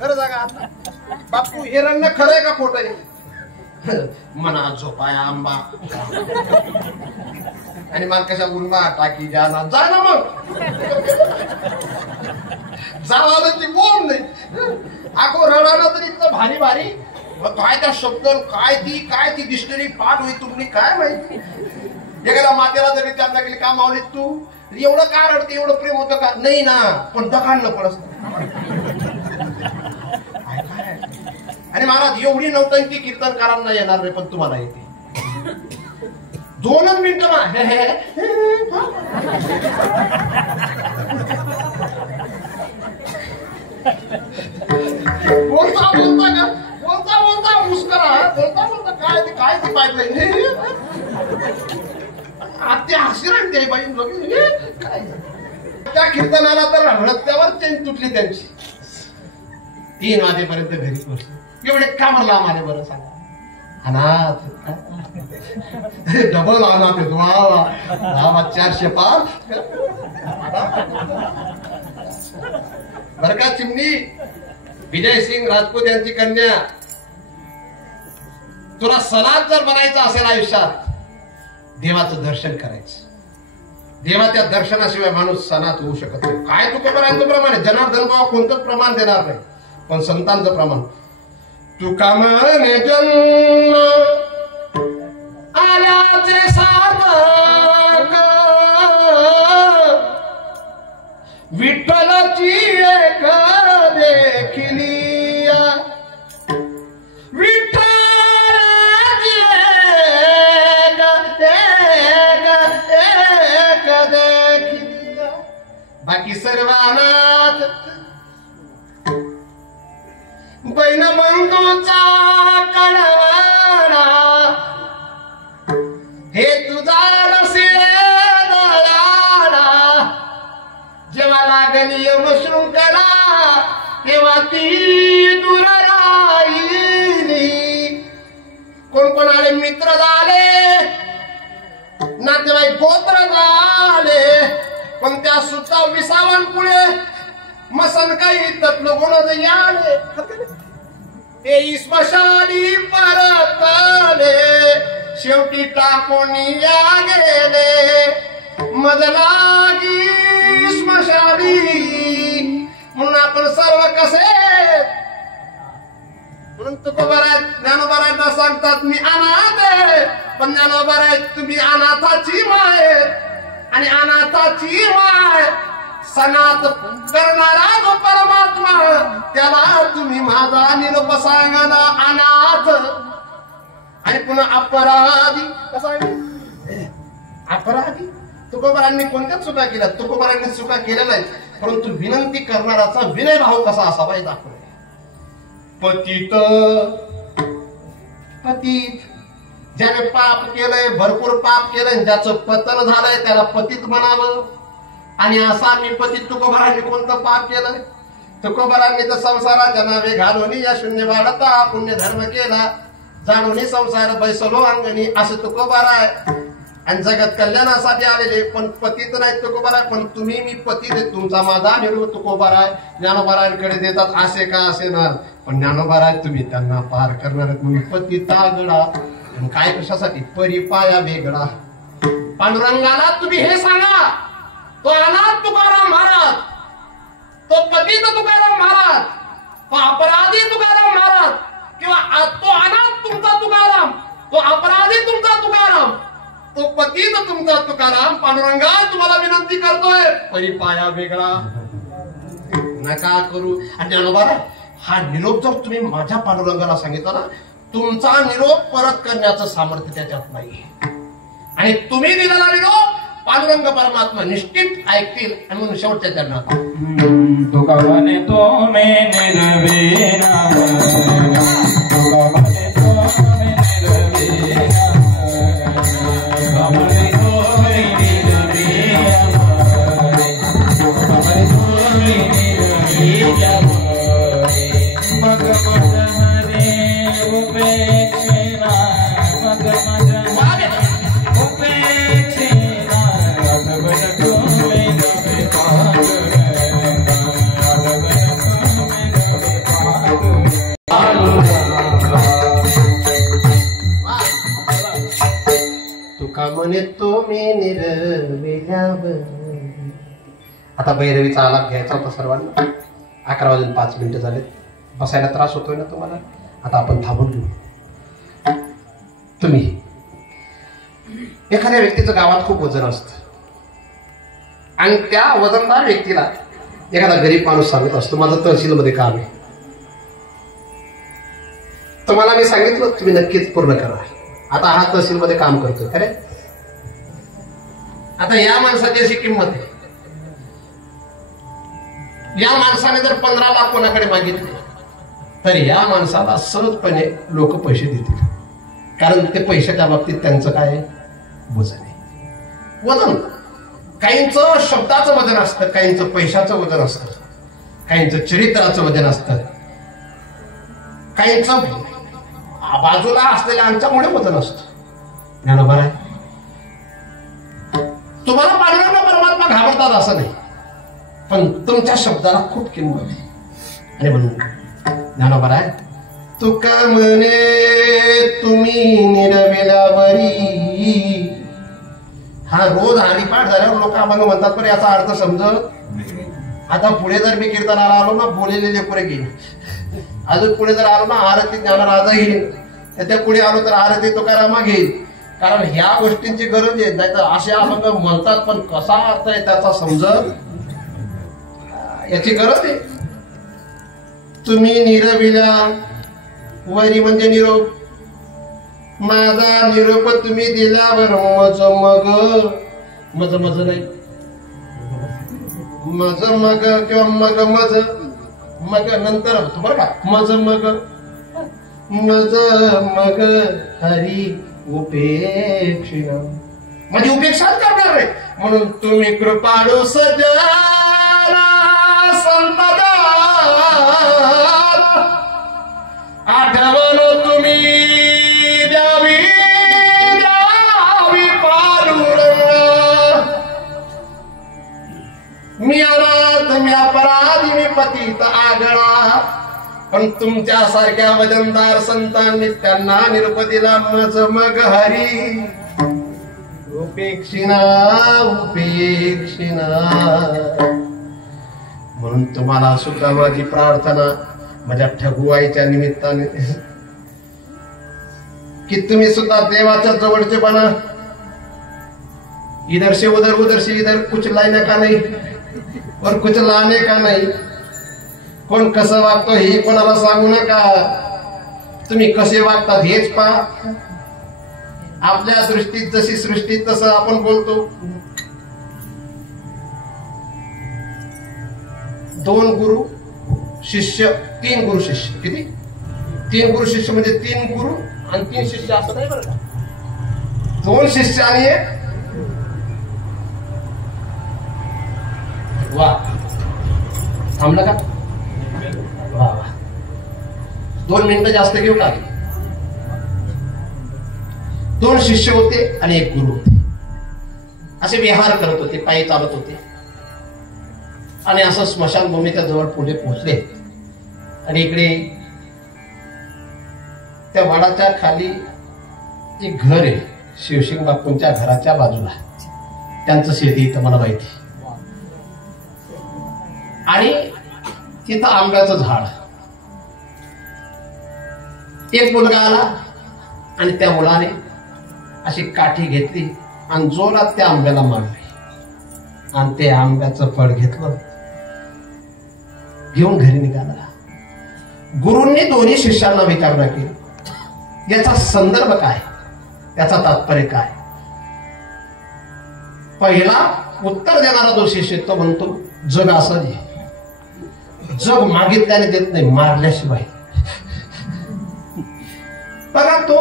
खरं जागा बापू हिरण्य खरंय का खोट आहे? मना झोपाय आंबा आणि मला कशा उन्मा टाकी जाना जाना मग जावा ती बोल नाही आको रडाना तरी इतकं भारी भारी. काय त्या शब्द काय ती डिक्शनरी पाठ होई तुम्ही काय माहिती. एखाद्या मातेला जरी विचारला गेली का मावली तू एवढं का रडते, एवढं प्रेम होतं का? नाही ना, पण दखाणलं पडत. आणि महाराज एवढी नौटंकी कीर्तनकारांना येणार नाही पण तुम्हाला येते. 2 मिनिटं बोलता बोलता का बोलता बोलता मुस्करा बोलता बोलता काय ती पाईपलाईन आत्या हसी ते बाई काय त्या कीर्तनाला तर रस्त्यावर चेन तुटली त्यांची. 3 वाजेपर्यंत घरी पोहोचले. एवढे का मला लांब आले बरं सांगा? अनाथ डबल अनाथ येतो. वा 405 बर का चिमणी. विजयसिंग राजपूत यांची कन्या, तुला सलाद जर बनायचं असेल आयुष्यात, देवाचं दर्शन करायचं. देवाच्या दर्शनाशिवाय माणूस सनात होऊ शकत नाही. काय तुकोबरायांचं प्रमाण आहे? जनार्दन बाबा कोणतंच प्रमाण देणार नाही, पण संतांचं प्रमाण. तुका म्हणे जन्म आल्याचे सार्थक, विठ्ठलाची एक देखिली, विठ्ठलाची एक देखिली, बाकी सर्वांनाच बहीण बंधूचा कळवाडा, हे तुझा रसिला जेव्हा लागली यमशृंखला, तेव्हा ती दूर राहिली. कोण कोण आले? मित्र झाले, नातेवाईक गोत्र झाले, पण त्या सुद्धा विसावण पुढे मसन काही तत्व गुण याले, ते स्मशानी परतले, शेवटी टाकून या गेले मजलागी स्मशानी. म्हणून आपण सर्व कसे, म्हणून तुकोबाराय ज्ञानोबारायांना सांगतात मी अनाथ आहे, पण ज्ञानोबाराय तुम्ही अनाथाची माय, आणि अनाथाची माय सनात करणारा जो परमात्मा, त्याला तुम्ही माझा निरोप सांगा ना अनाथ. आणि पुन्हा अपराधी कसा आहे? अपराधी तुकोबारांनी कोणत्याच चुका केल्या? तुकोबारांनी चुका केल्या नाहीत, परंतु विनंती करणाराचा विनय भाव कसा असावा हे दाखवले. पतित पतित, ज्याने पाप केलंय, भरपूर पाप केलंय, ज्याचं पतन झालंय त्याला पतित म्हणावं. आणि असा मी पतित तुकोबारांनी कोणतं पाप केलंय? तुकोबारांनी तर संसाराच्या नावे घालून या शून्य वाढता पुण्य धर्म केला, जाणून संसार बैसलो अंगणी, असं तुकोबाराय. आणि जगत कल्याणासाठी आलेले, पण पतित नाही तुकोबाराय. पण तुम्ही मी पतित आहे, तुमचा माझा निरोप तुकोबाराय ज्ञानोबारायांकडे देतात, असे का असे ना, पण ज्ञानोबाराय तुम्ही त्यांना पार करणार. तुम्ही पतिता गडा, काय कशासाठी? परिपाया वेगळा. पांडुरंगाला तुम्ही हे सांगा, तो अनाथ तुकाराम महाराज, तो पतित तुकाराम महाराज, तो अपराधी तुकाराम महाराज, किंवा तो अनाथ तुमचा तुकाराम, तो अपराधी तुमचा तुकाराम, तो पतित तुमचा तुकाराम. पांडुरंगा तुम्हाला विनंती करतोय, परिपाया वेगळा नका करू. आणि ज्ञानोबाराय हा निरोप जर तुम्ही माझ्या पांडुरंगाला सांगितला ना, तुमचा निरोप परत करण्याचं सामर्थ्य त्याच्यात नाही. आणि तुम्ही दिलेला निरोप पांडुरंग परमात्मा निश्चित ऐकतील. आणि म्हणून शेवटच्या चरणात तुका म्हणे तो मे निर्वेना, तुका म्हणे तो मे निर्वेना, तुका म्हणे तो मे निर्वेना, तुका म्हणे तो मे निर्वेना. मग मग हरे उपेक्षेना, मग मग उपेक्षेना, अदबन तुमे नवे तुका म्हणे तो मी निर्विल्यावर. आता भैरवीचा आलाप घ्यायचा होता सर्वांना. 11 वाजून 5 मिनिटं झालेत. बसायला त्रास होतोय ना तुम्हाला? आता आपण थांबून घेऊ. तुम्ही एखाद्या व्यक्तीचं गावात खूप वजन असतं, आणि त्या वजनदार व्यक्तीला एखादा गरीब माणूस सांगत असतो माझं तहसीलमध्ये काम आहे. तुम्हाला मी सांगितलं तुम्ही नक्कीच पूर्ण करा. आता हा तहसीलमध्ये काम करतोय खरे. आता या माणसाची अशी किंमत आहे, या माणसाने जर 15 लाख कोणाकडे मागितले तर या माणसाला सहजपणे लोक पैसे देतील, कारण ते पैशाच्या बाबतीत त्यांचं काय वजन आहे. वजन काहींचं शब्दाचं वजन असतं, काहींचं पैशाचं वजन असतं, काहींचं चरित्राचं वजन असतं, काहींचं बाजूला असलेल्या अंगच्यामुळे वजन असतं. ज्ञानोबा आहे, तुम्हाला पांडुरंग परमात्मा घाबरतात असं नाही, पण तुमच्या शब्दाला खूप किंमत आहे. आणि म्हणून ज्ञानोबा आहे, तुका म्हणे तुम्ही निरविल्यावरी. हा रोज हरिपाठ झाल्यावर लोक आम्हाला म्हणतात, पण याचा अर्थ समजत. आता पुढे जर मी कीर्तनाला आलो ना, बोललेले लेकरे घेईन. अजून पुढे जर आलो ना, आरती ज्ञानराजा घेईन. त्याच्या पुढे आलो तर आरती तुकारामा घेईल. कारण ह्या गोष्टींची गरज आहे. नाही तर असे लोक म्हणतात, पण कसा अर्थ आहे त्याचा समजत, याची गरज आहे. तुम्ही निरविल्या वरी म्हणजे निरोप. माझा निरोप तुम्ही दिल्यावर मज मग नाही, मज मग किंवा मग नंतर होतो बरं का. मज मग हरी उपेक्षिण, म्हणजे उपेक्षाच करणार रे. म्हणून तुम्ही कृपाळू सजना संत आठवण तुम्ही द्यावी पांडुरंग. मी अनाथ मी अपराधी मी पतित आगळा, पण तुमच्या सारख्या वजनदार संतांनी त्यांना निरोप दिला. मज मग हरी उपेक्षिणा. म्हणून तुम्हाला सुद्धा माझी प्रार्थना माझ्या ठगुआईच्या निमित्ताने की तुम्ही सुद्धा देवाच्या जवळचे बना. इधर से उधर से इधर कुछ लाने का नाही और कुछ लाने का नाही. कोण कसं वागतो हे कोणाला सांगू नका. तुम्ही कसे वागतात हेच पहा. आपल्या दृष्टीत जशी सृष्टी तसं आपण बोलतो. 2 गुरु शिष्य 3 गुरु शिष्य. किती? 3 गुरु शिष्य म्हणजे 3 गुरु आणि 3 शिष्य असं नाही बरं का. 2 शिष्य आणि 1. वा थांबलं का? वा 2 मिनिटं जास्त घेऊ टाकले. 2 शिष्य होते आणि 1 गुरु होते. असे विहार करत होते, पायी चालत होते. आणि असं स्मशानभूमीच्या जवळ पुढे पोहोचले. आणि इकडे त्या वडाच्या खाली एक घर आहे, शिवसिंग बापूंच्या घराच्या बाजूला. त्यांचं शेती इथं मला माहिती. आणि तिथं आंब्याचं झाड. एक मुलगा आला आणि त्या मुलाने अशी काठी घेतली आणि जोरात त्या आंब्याला मारली. आणि ते आंब्याचं फळ घेतलं, घेऊन घरी निघाला. गुरूंनी दोन्ही शिष्यांना विचारणा केली, याचा संदर्भ काय, त्याचा तात्पर्य काय. पहिला उत्तर देणारा जो शिष्य तो म्हणतो, जग असं आहे, जग मागितल्याने देत नाही, मारल्याशिवाय. बघा, तो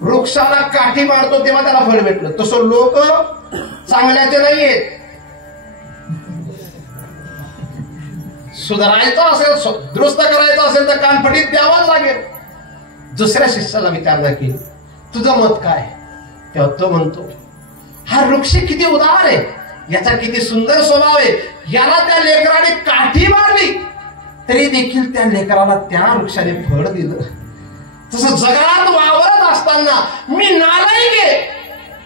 वृक्षाला काठी मारतो तेव्हा त्याला फळ भेटलं. तसं लोक चांगल्याचे नाहीयेत. सुधारायचं असेल, दुरुस्त करायचं असेल तर कानफडीत द्यावाच लागेल. दुसऱ्या शिष्याला विचारणा केली, तुझं मत काय. तेव्हा तो म्हणतो, हा वृक्ष किती उदार आहे, याचा किती सुंदर स्वभाव आहे. याला त्या लेकराने काठी मारली तरी देखील त्या लेकराला त्या वृक्षाने फळ दिलं. तसं जगात वावरत असताना मी नालायक आहे,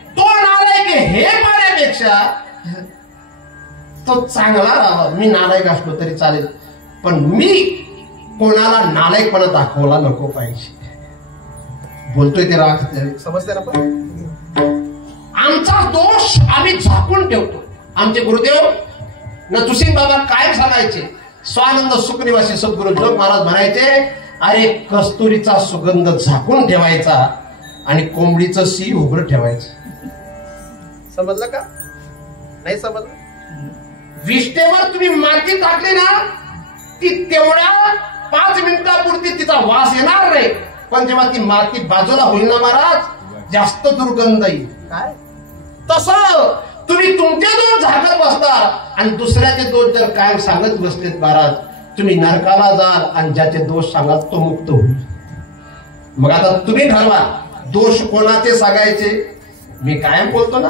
तो नालायक आहे हे पाहण्यापेक्षा तो चांगला राहावा. मी नालायक असलो तरी चालेल, पण मी कोणाला नालायकपणा दाखवला नको पाहिजे. बोलतोय ते राग समजते ना. पण आमचा दोष आम्ही झाकून ठेवतो. आमचे गुरुदेव नथुसिंग बाबा काय सांगायचे, स्वानंद सुखनिवासी सद्गुरु जोग महाराज म्हणायचे, अरे कस्तुरीचा सुगंध झाकून ठेवायचा आणि कोंबडीचं सी उघड ठेवायचं. समजलं का? नाही समजलं. विष्टेवर तुम्ही माती टाकली ना, ती तेवढ्या 5 मिनिटापुरती तिचा वास येणार नाही, पण जेव्हा ती माती बाजूला होईल ना महाराज, जास्त दुर्गंध येईल. काय तसं तुम्ही तुमचे दोष झाकत बसता आणि दुसऱ्याचे दोष जर कायम सांगत बसलेत महाराज, तुम्ही नरकाला जाल आणि ज्याचे दोष सांगाल तो मुक्त होईल. मग आता तुम्ही ठरवा दोष कोणाचे सांगायचे. मी कायम बोलतो ना,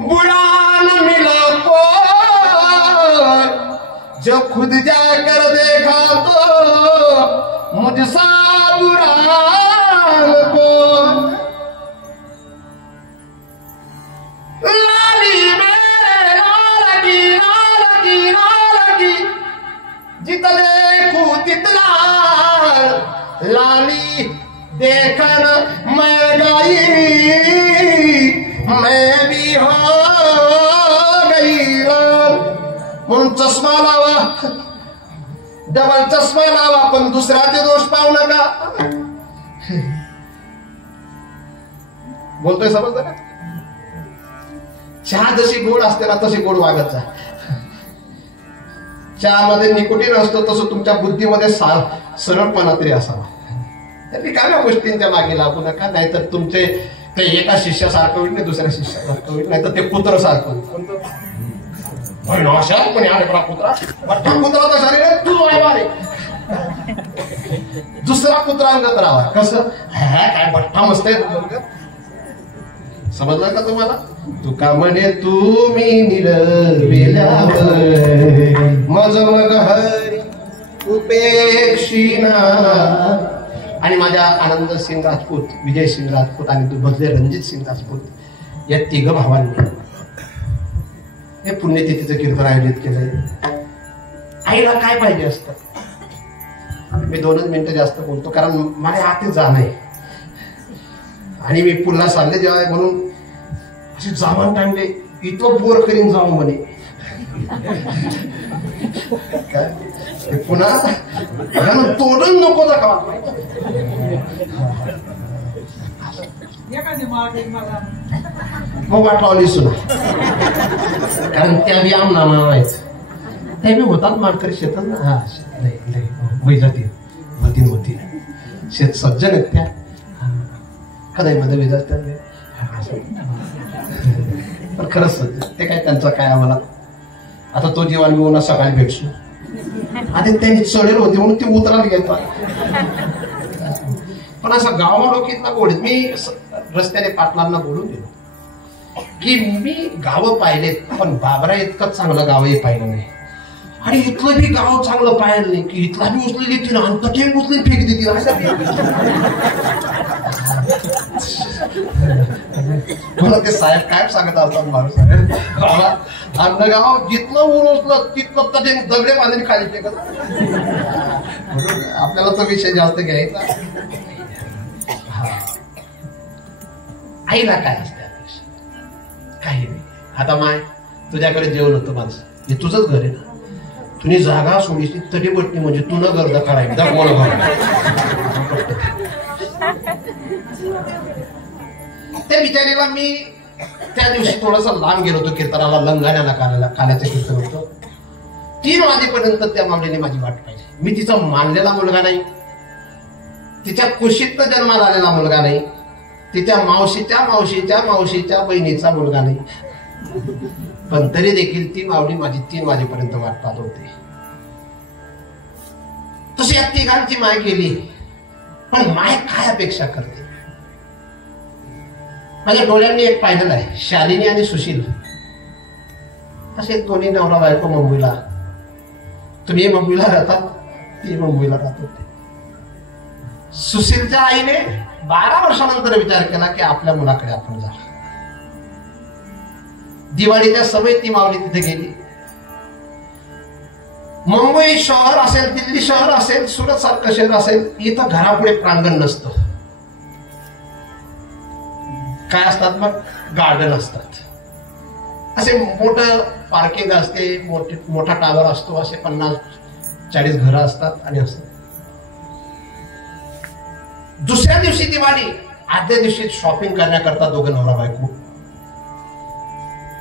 बुरा न मिला को जो खुद जाकर देखा तो मुझसा बुरा को लाली में लगी जित देखू तितला लाली देखन मैं गई मैं भी हो गई लाल. म्हणून चष्मा लावा, डबल चष्मा लावा, पण दुसऱ्याचे दोष पाहू नका. बोलतोय समजलं का? चहा जशी गोड असते ना तशी गोड वागत जा. चहामध्ये निकोटीन असतो तसं तुमच्या बुद्धीमध्ये सरळपणा तरी असावा. रिकाम्या गोष्टींच्या मागे लागू नका, नाहीतर तुमचे ते एका शिष्यासारखं होईल नाही दुसऱ्या शिष्यासारखं होईल, नाहीतर ते कुत्र सारखं होईल. कुत्रा तर शरीर तू दुसरा कुत्रा अंगत राहा. कसं काय बठ्ठा मस्त आहे. समजलं का तुम्हाला? तुका म्हणे तुम्ही निरवेल्यावर मज मग हरी उपेक्षिना. आणि माझ्या आनंद सिंग राजपूत, विजय सिंग राजपूत आणि दुबदले रणजित सिंग राजपूत या तिघ भावांनी हे पुण्यतिथीचं कीर्तन आयोजित केलंय. आईला काय पाहिजे असतं? मी 2 मिनिटं जास्त बोलतो कारण मला आते जाणं आहे आणि मी पुन्हा चालले जेव्हा म्हणून असे जावं टाइमले इतकं बोर करीन जाऊ म्हणे. पुन्हा तोडून नको का मग वाट लावली सुना. कारण त्या बी आमना मावायचं त्या बी होतात मानकरी शेतात ना. हा वैजातील होती शेत सज्जन आहेत त्या कदाई मध्ये विजात पण खरंच सज्जन ते काय त्यांचं काय आम्हाला. आता तो जीवन मी उन्हा सकाळी भेटसू आधी त्यांची चढेल होती म्हणून ती उतरायला घेतात. पण असं गावाला इतका गोड. मी रस्त्याने पाटलांना बोलून गेलो की मी गावं पाहिलेत पण बाबरा इतकं चांगलं गावही पाहिलं नाही. आणि इथलं बी गाव चांगलं पाहिलं नाही की इथला बी उचली देतील आणि तथे उचली फेक देतील. मला ते साहेब काय सांगत असतात माणूस आपलं गाव जिथलं ऊन उचलं तिथलं तथे दगडे बांधून खाली फेकत. आपल्याला तो विषय जास्त घ्यायचा. आईला काय असते काही नाही. आता माय तुझ्याकडे जेवण होतं माझं हे तुझंच घर आहे ना. तुम्ही जागा सोडीची तरी बटणी म्हणजे तू न गर्दा काढायची त्या बिचारीला मी त्या दिवशी थोडासा लांब गेलो होतो कीर्तनाला. लंगाण्याला काल्याचं कीर्तन होतं. 3 वाजेपर्यंत त्या मामल्याने माझी वाट पाहिजे. मी तिचा मानलेला मुलगा नाही, तिच्या कुशीत जन्माला आलेला मुलगा नाही, तिच्या मावशीच्या बहिणीचा मुलगा नाही. पण तरी देखील ती मावली माझी 3 वाजेपर्यंत वाट पाहत होते. तशी या तिघांची माय केली. पण माय काय अपेक्षा करते? माझ्या डोळ्यांनी एक पाहिलेलं आहे, शालिनी आणि सुशील असे दोन्ही नवरा बायको मुंबईला. तुम्ही मुंबईला राहतात, ती मुंबईला राहतात. सुशीलच्या आईने 12 वर्षानंतर विचार केला की आपल्या मुलाकडे आपण जा. दिवाळीच्या समेत ती मावली तिथे गेली. मुंबई शहर असेल, दिल्ली शहर असेल, सुरत सारखं शहर असेल, इथं घरापुढे प्रांगण नसतं. काय असतात मग? गार्डन असतात. असे मोठं पार्किंग असते, मोठा टावर असतो, असे 50-40 घरं असतात आणि असं. दुसऱ्या दिवशी दिवाळी, आदल्या दिवशी शॉपिंग करण्याकरता दोघं नवरा बायको.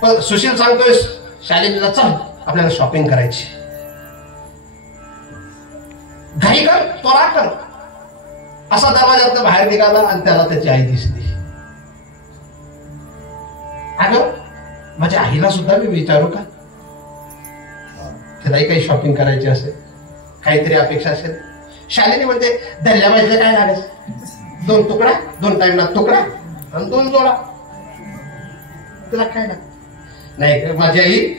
पण सुशील सांगतोय शालिनीला, चल आपल्याला शॉपिंग करायची, घाई कर, त्वरा कर. असा दरवाजातनं बाहेर निघाला आणि त्याला त्याची आई दिसली. अगं माझ्या आईला सुद्धा मी विचारू का, त्यालाही काही शॉपिंग करायची असेल, काहीतरी अपेक्षा असेल. शालिनी म्हणते दर्या पाहिजे काय लागेल, 2 तुकडा, 2 टाइमला तुकडा आणि 2 जोडा. तुला काय लागत नाही. माझी आई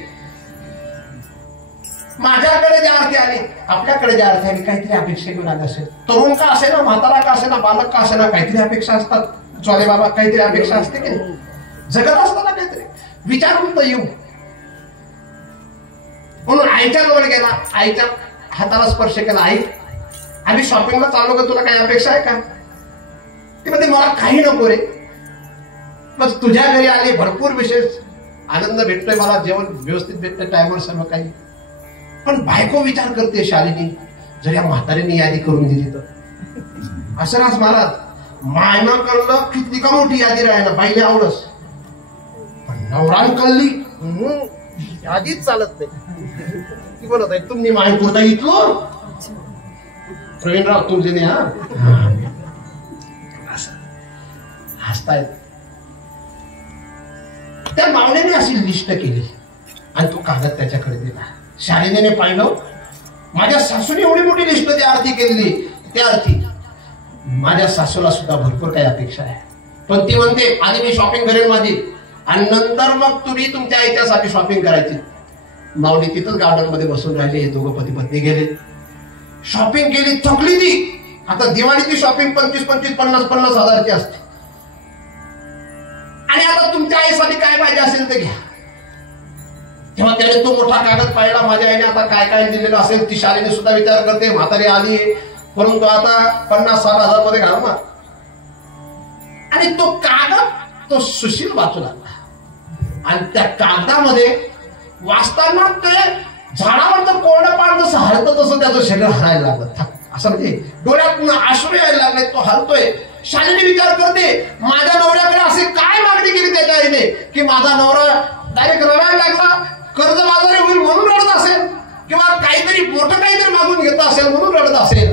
माझ्याकडे ज्या अर्थी आली, आपल्याकडे ज्या अर्थी आली, काहीतरी अपेक्षा घेऊन आली असेल. तरुण का असे ना, म्हातारा का असे ना, बालक का असे ना, काहीतरी अपेक्षा असतात. चोले बाबा काहीतरी अपेक्षा असते की नाही, जगत असताना काहीतरी विचारून तर येऊ. म्हणून आईच्या जवळ गेला, आईच्या हाताला स्पर्श केला. आई आम्ही शॉपिंगला चाललो का, तुला काही अपेक्षा आहे का? ती म्हणते मला काही नको रे, बस तुझ्या घरी आले, भरपूर विशेष आनंद भेटतोय मला, जेवण व्यवस्थित भेटतंय, टायमवर सर्व काही. पण बायको विचार करते शालिनी, जर या म्हातारीने यादी करून दिली तर. असं राज महाराज मायना कळलं किती का मोठी यादी राहायला बाईले आवडस, पण नवरान कळली यादीच चालत नाही. ती बोलत आहे तुम्ही माय पुरता इथलो प्रवीणराव तुमचे हा हसतायत. त्या मावण्याने अशी लिस्ट केली आणि तो कागद त्याच्याकडे दिला. शालिनीने पाहिलं, माझ्या सासूने एवढी मोठी लिस्ट त्या अर्थी केलेली, त्या अर्थी माझ्या सासूला सुद्धा भरपूर काही अपेक्षा आहे. पण ती म्हणते आधी मी शॉपिंग करेन माझी, आणि नंतर मग तुम्ही तुमच्या आईच्यासाठी शॉपिंग करायची. माऊली तिथंच गार्डन मध्ये बसून राहिले. हे दोघं पती पत्नी गेले, शॉपिंग केली, थकली ती. आता दिवाळीची शॉपिंग 25-25, 50-50 हजारची असते. आणि आता तुमच्या आईसाठी काय पाहिजे असेल ते घ्या. तेव्हा त्याने तो मोठा कागद पाहिला. माझ्या आईने आता काय काय दिलेलं असेल. ती शालिनी सुद्धा विचार करते, म्हातारी आली परंतु आता 50-60 हजार मध्ये घालणार. आणि तो कागद तो सुशील वाचू लागला. आणि त्या कागदामध्ये वाचताना ते झाडावरचं कोरडं पान जसं हलतं तसं त्याचं शरीर हलायला लागलं. असं म्हणजे डोळ्यातून अश्रू यायला लागले. तो हलतोय. शालिनी विचार करते, माझ्या नवऱ्याकडे असे काय मागणी केली त्याच्या आईने की माझा नवरा डायरेक्ट रडायला लागला, कर्जबाजारी होईल म्हणून रडत असेल, किंवा काहीतरी मोठं काहीतरी मागून घेत असेल म्हणून रडत असेल.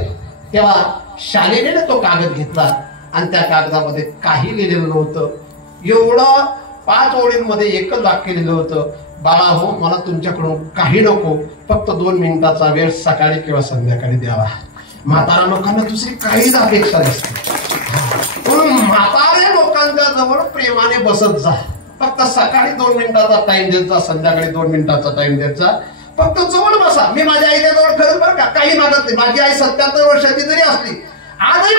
तेव्हा शालिनीने तो कागद घेतला आणि त्या कागदामध्ये काही लिहिलेलं नव्हतं. एवढं 5 ओळींमध्ये एकच वाक्य लिहिलं होतं, बाळा हो मला तुमच्याकडून काही नको, फक्त 2 मिनिटाचा वेळ सकाळी किंवा संध्याकाळी द्यावा. म्हातारा लोकांना दुसरी काहीच अपेक्षा नसते. म्हणून म्हातारे लोकांच्या जवळ प्रेमाने बसत जा. फक्त सकाळी 2 मिनिटाचा टाइम देत जा, संध्याकाळी 2 मिनिटाचा टाइम देत जा. फक्त जवळ बसा. मी माझ्या आईच्या जवळ खरंच बरं का काही मागत नाही. माझी आई 77 वर्षाची जरी असली, आजही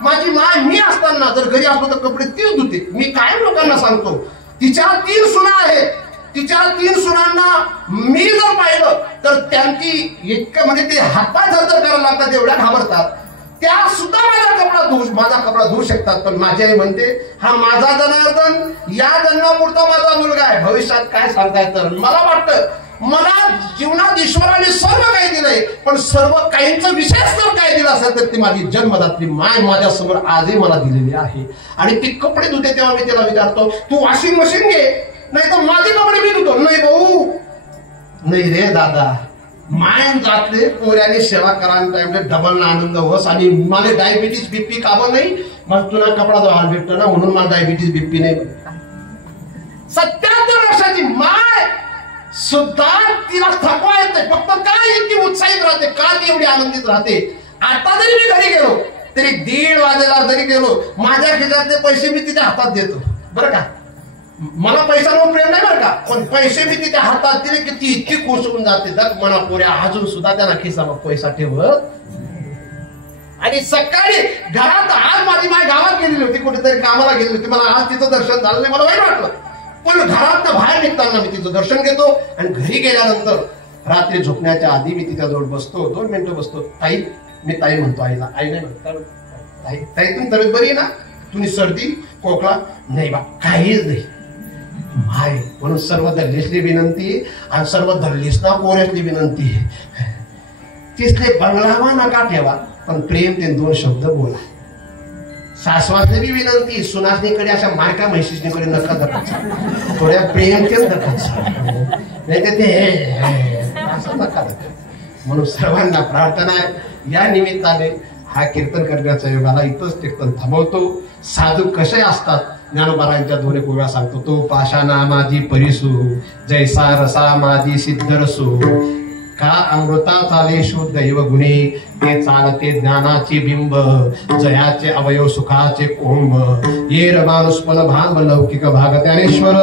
माझी माय मी असताना जर घरी असलो तर कपडे तीच धुते. मी कायम लोकांना सांगतो, तिच्या 3 सुना आहेत. तिच्या 3 सुनांना मी जर पाहिलं तर त्यांची इतकं म्हणजे ते हातपाय झरझर करायला लागतात, एवढ्या घाबरतात. त्या सुद्धा माझा कपडा धुवू शकतात. पण माझी आई म्हणते हा माझा जनार्दन या जन्मापुरता माझा मुलगा आहे, भविष्यात काय सांगता येतं. मला वाटतं मला जीवनात ईश्वराने सर्व काही दिलंय, पण सर्व काहींचं विशेष जर काय दिलं असेल तर ती माझी जन्मदात्री माय माझ्या समोर आजही मला दिलेली आहे. आणि ती कपडे धुते तेव्हा मी त्याला विचारतो तू वॉशिंग मशीन घे, नाही तर माझे कपडे मी धुतो. नाही भाऊ, नाही रे दादा, मायन जातले पोऱ्याने सेवा करायला टाइमला डबल आनंद होस. आणि मला डायबिटीज बीपी काबं नाही, मग तुला कपडा धुवायला भेटतो ना म्हणून मला डायबिटीज बीपी नाही. 77 वर्षाची माय सुद्धा तिला थकवा येते. फक्त काय इतकी उत्साहित राहते, का ती एवढी आनंदित राहते. आता जरी मी घरी गेलो तरी 1:30 वाजेला जरी गेलो, माझ्या खिशातले पैसे मी तिच्या हातात देतो बरं का. मला पैशावर प्रेम नाही बरं का, पण पैसे मी तिच्या हातात दिले की ती इतकी खुश होऊन जाते. जग मना पोऱ्या अजून सुद्धा त्यांना खिसावर पैसा ठेवत. आणि सकाळी घरात आज माझी माय गावात गेलेली होती, कुठेतरी कामाला गेली होती. मला आज तिचं दर्शन झालं नाही, मला वाईट वाटलं. पण घरात बाहेर निघताना मी तिचं दर्शन घेतो आणि घरी गेल्यानंतर रात्री झोपण्याच्या आधी मी तिच्याजवळ बसतो, 2 मिनिटं बसतो. ताई, मी ताई म्हणतो आईला, आई नाही म्हणतो ताई. ताई तुम्ही तब्येत बरी आहे ना, तुम्ही सर्दी खोकला नाही बा काहीच नाही माय. म्हणून सर्व धरलीसली विनंती आणि सर्व धरलीसना पोऱ्यातली विनंती, तिसले बंगलावा नका ठेवा पण प्रेम ते 2 शब्द बोला. सासवासने बी विनंती, सुनासनीकडे अशा मायका म्हैशीकडे नका धकायचं, थोड्या प्रेम ते धकायचं, नाही तर ते असं नका धका. म्हणून सर्वांना प्रार्थना आहे, या निमित्ताने हा कीर्तन करण्याचा योगाला इथंच कीर्तन थांबवतो. साधू कसे असतात ज्ञानोबारांच्या दोन्ही कुव्या सांगतो. तो पाषाणा माझी परिसू, जैसा रसा माझी सिद्धरसू, का अमृता चालेशु दैव गुणे, ते चालते ज्ञानाचे बिंब, जयाचे अवयव सुखाचे कोंब, ये रमानुस्मन भांब लौकिक भाग ज्ञानेश्वर.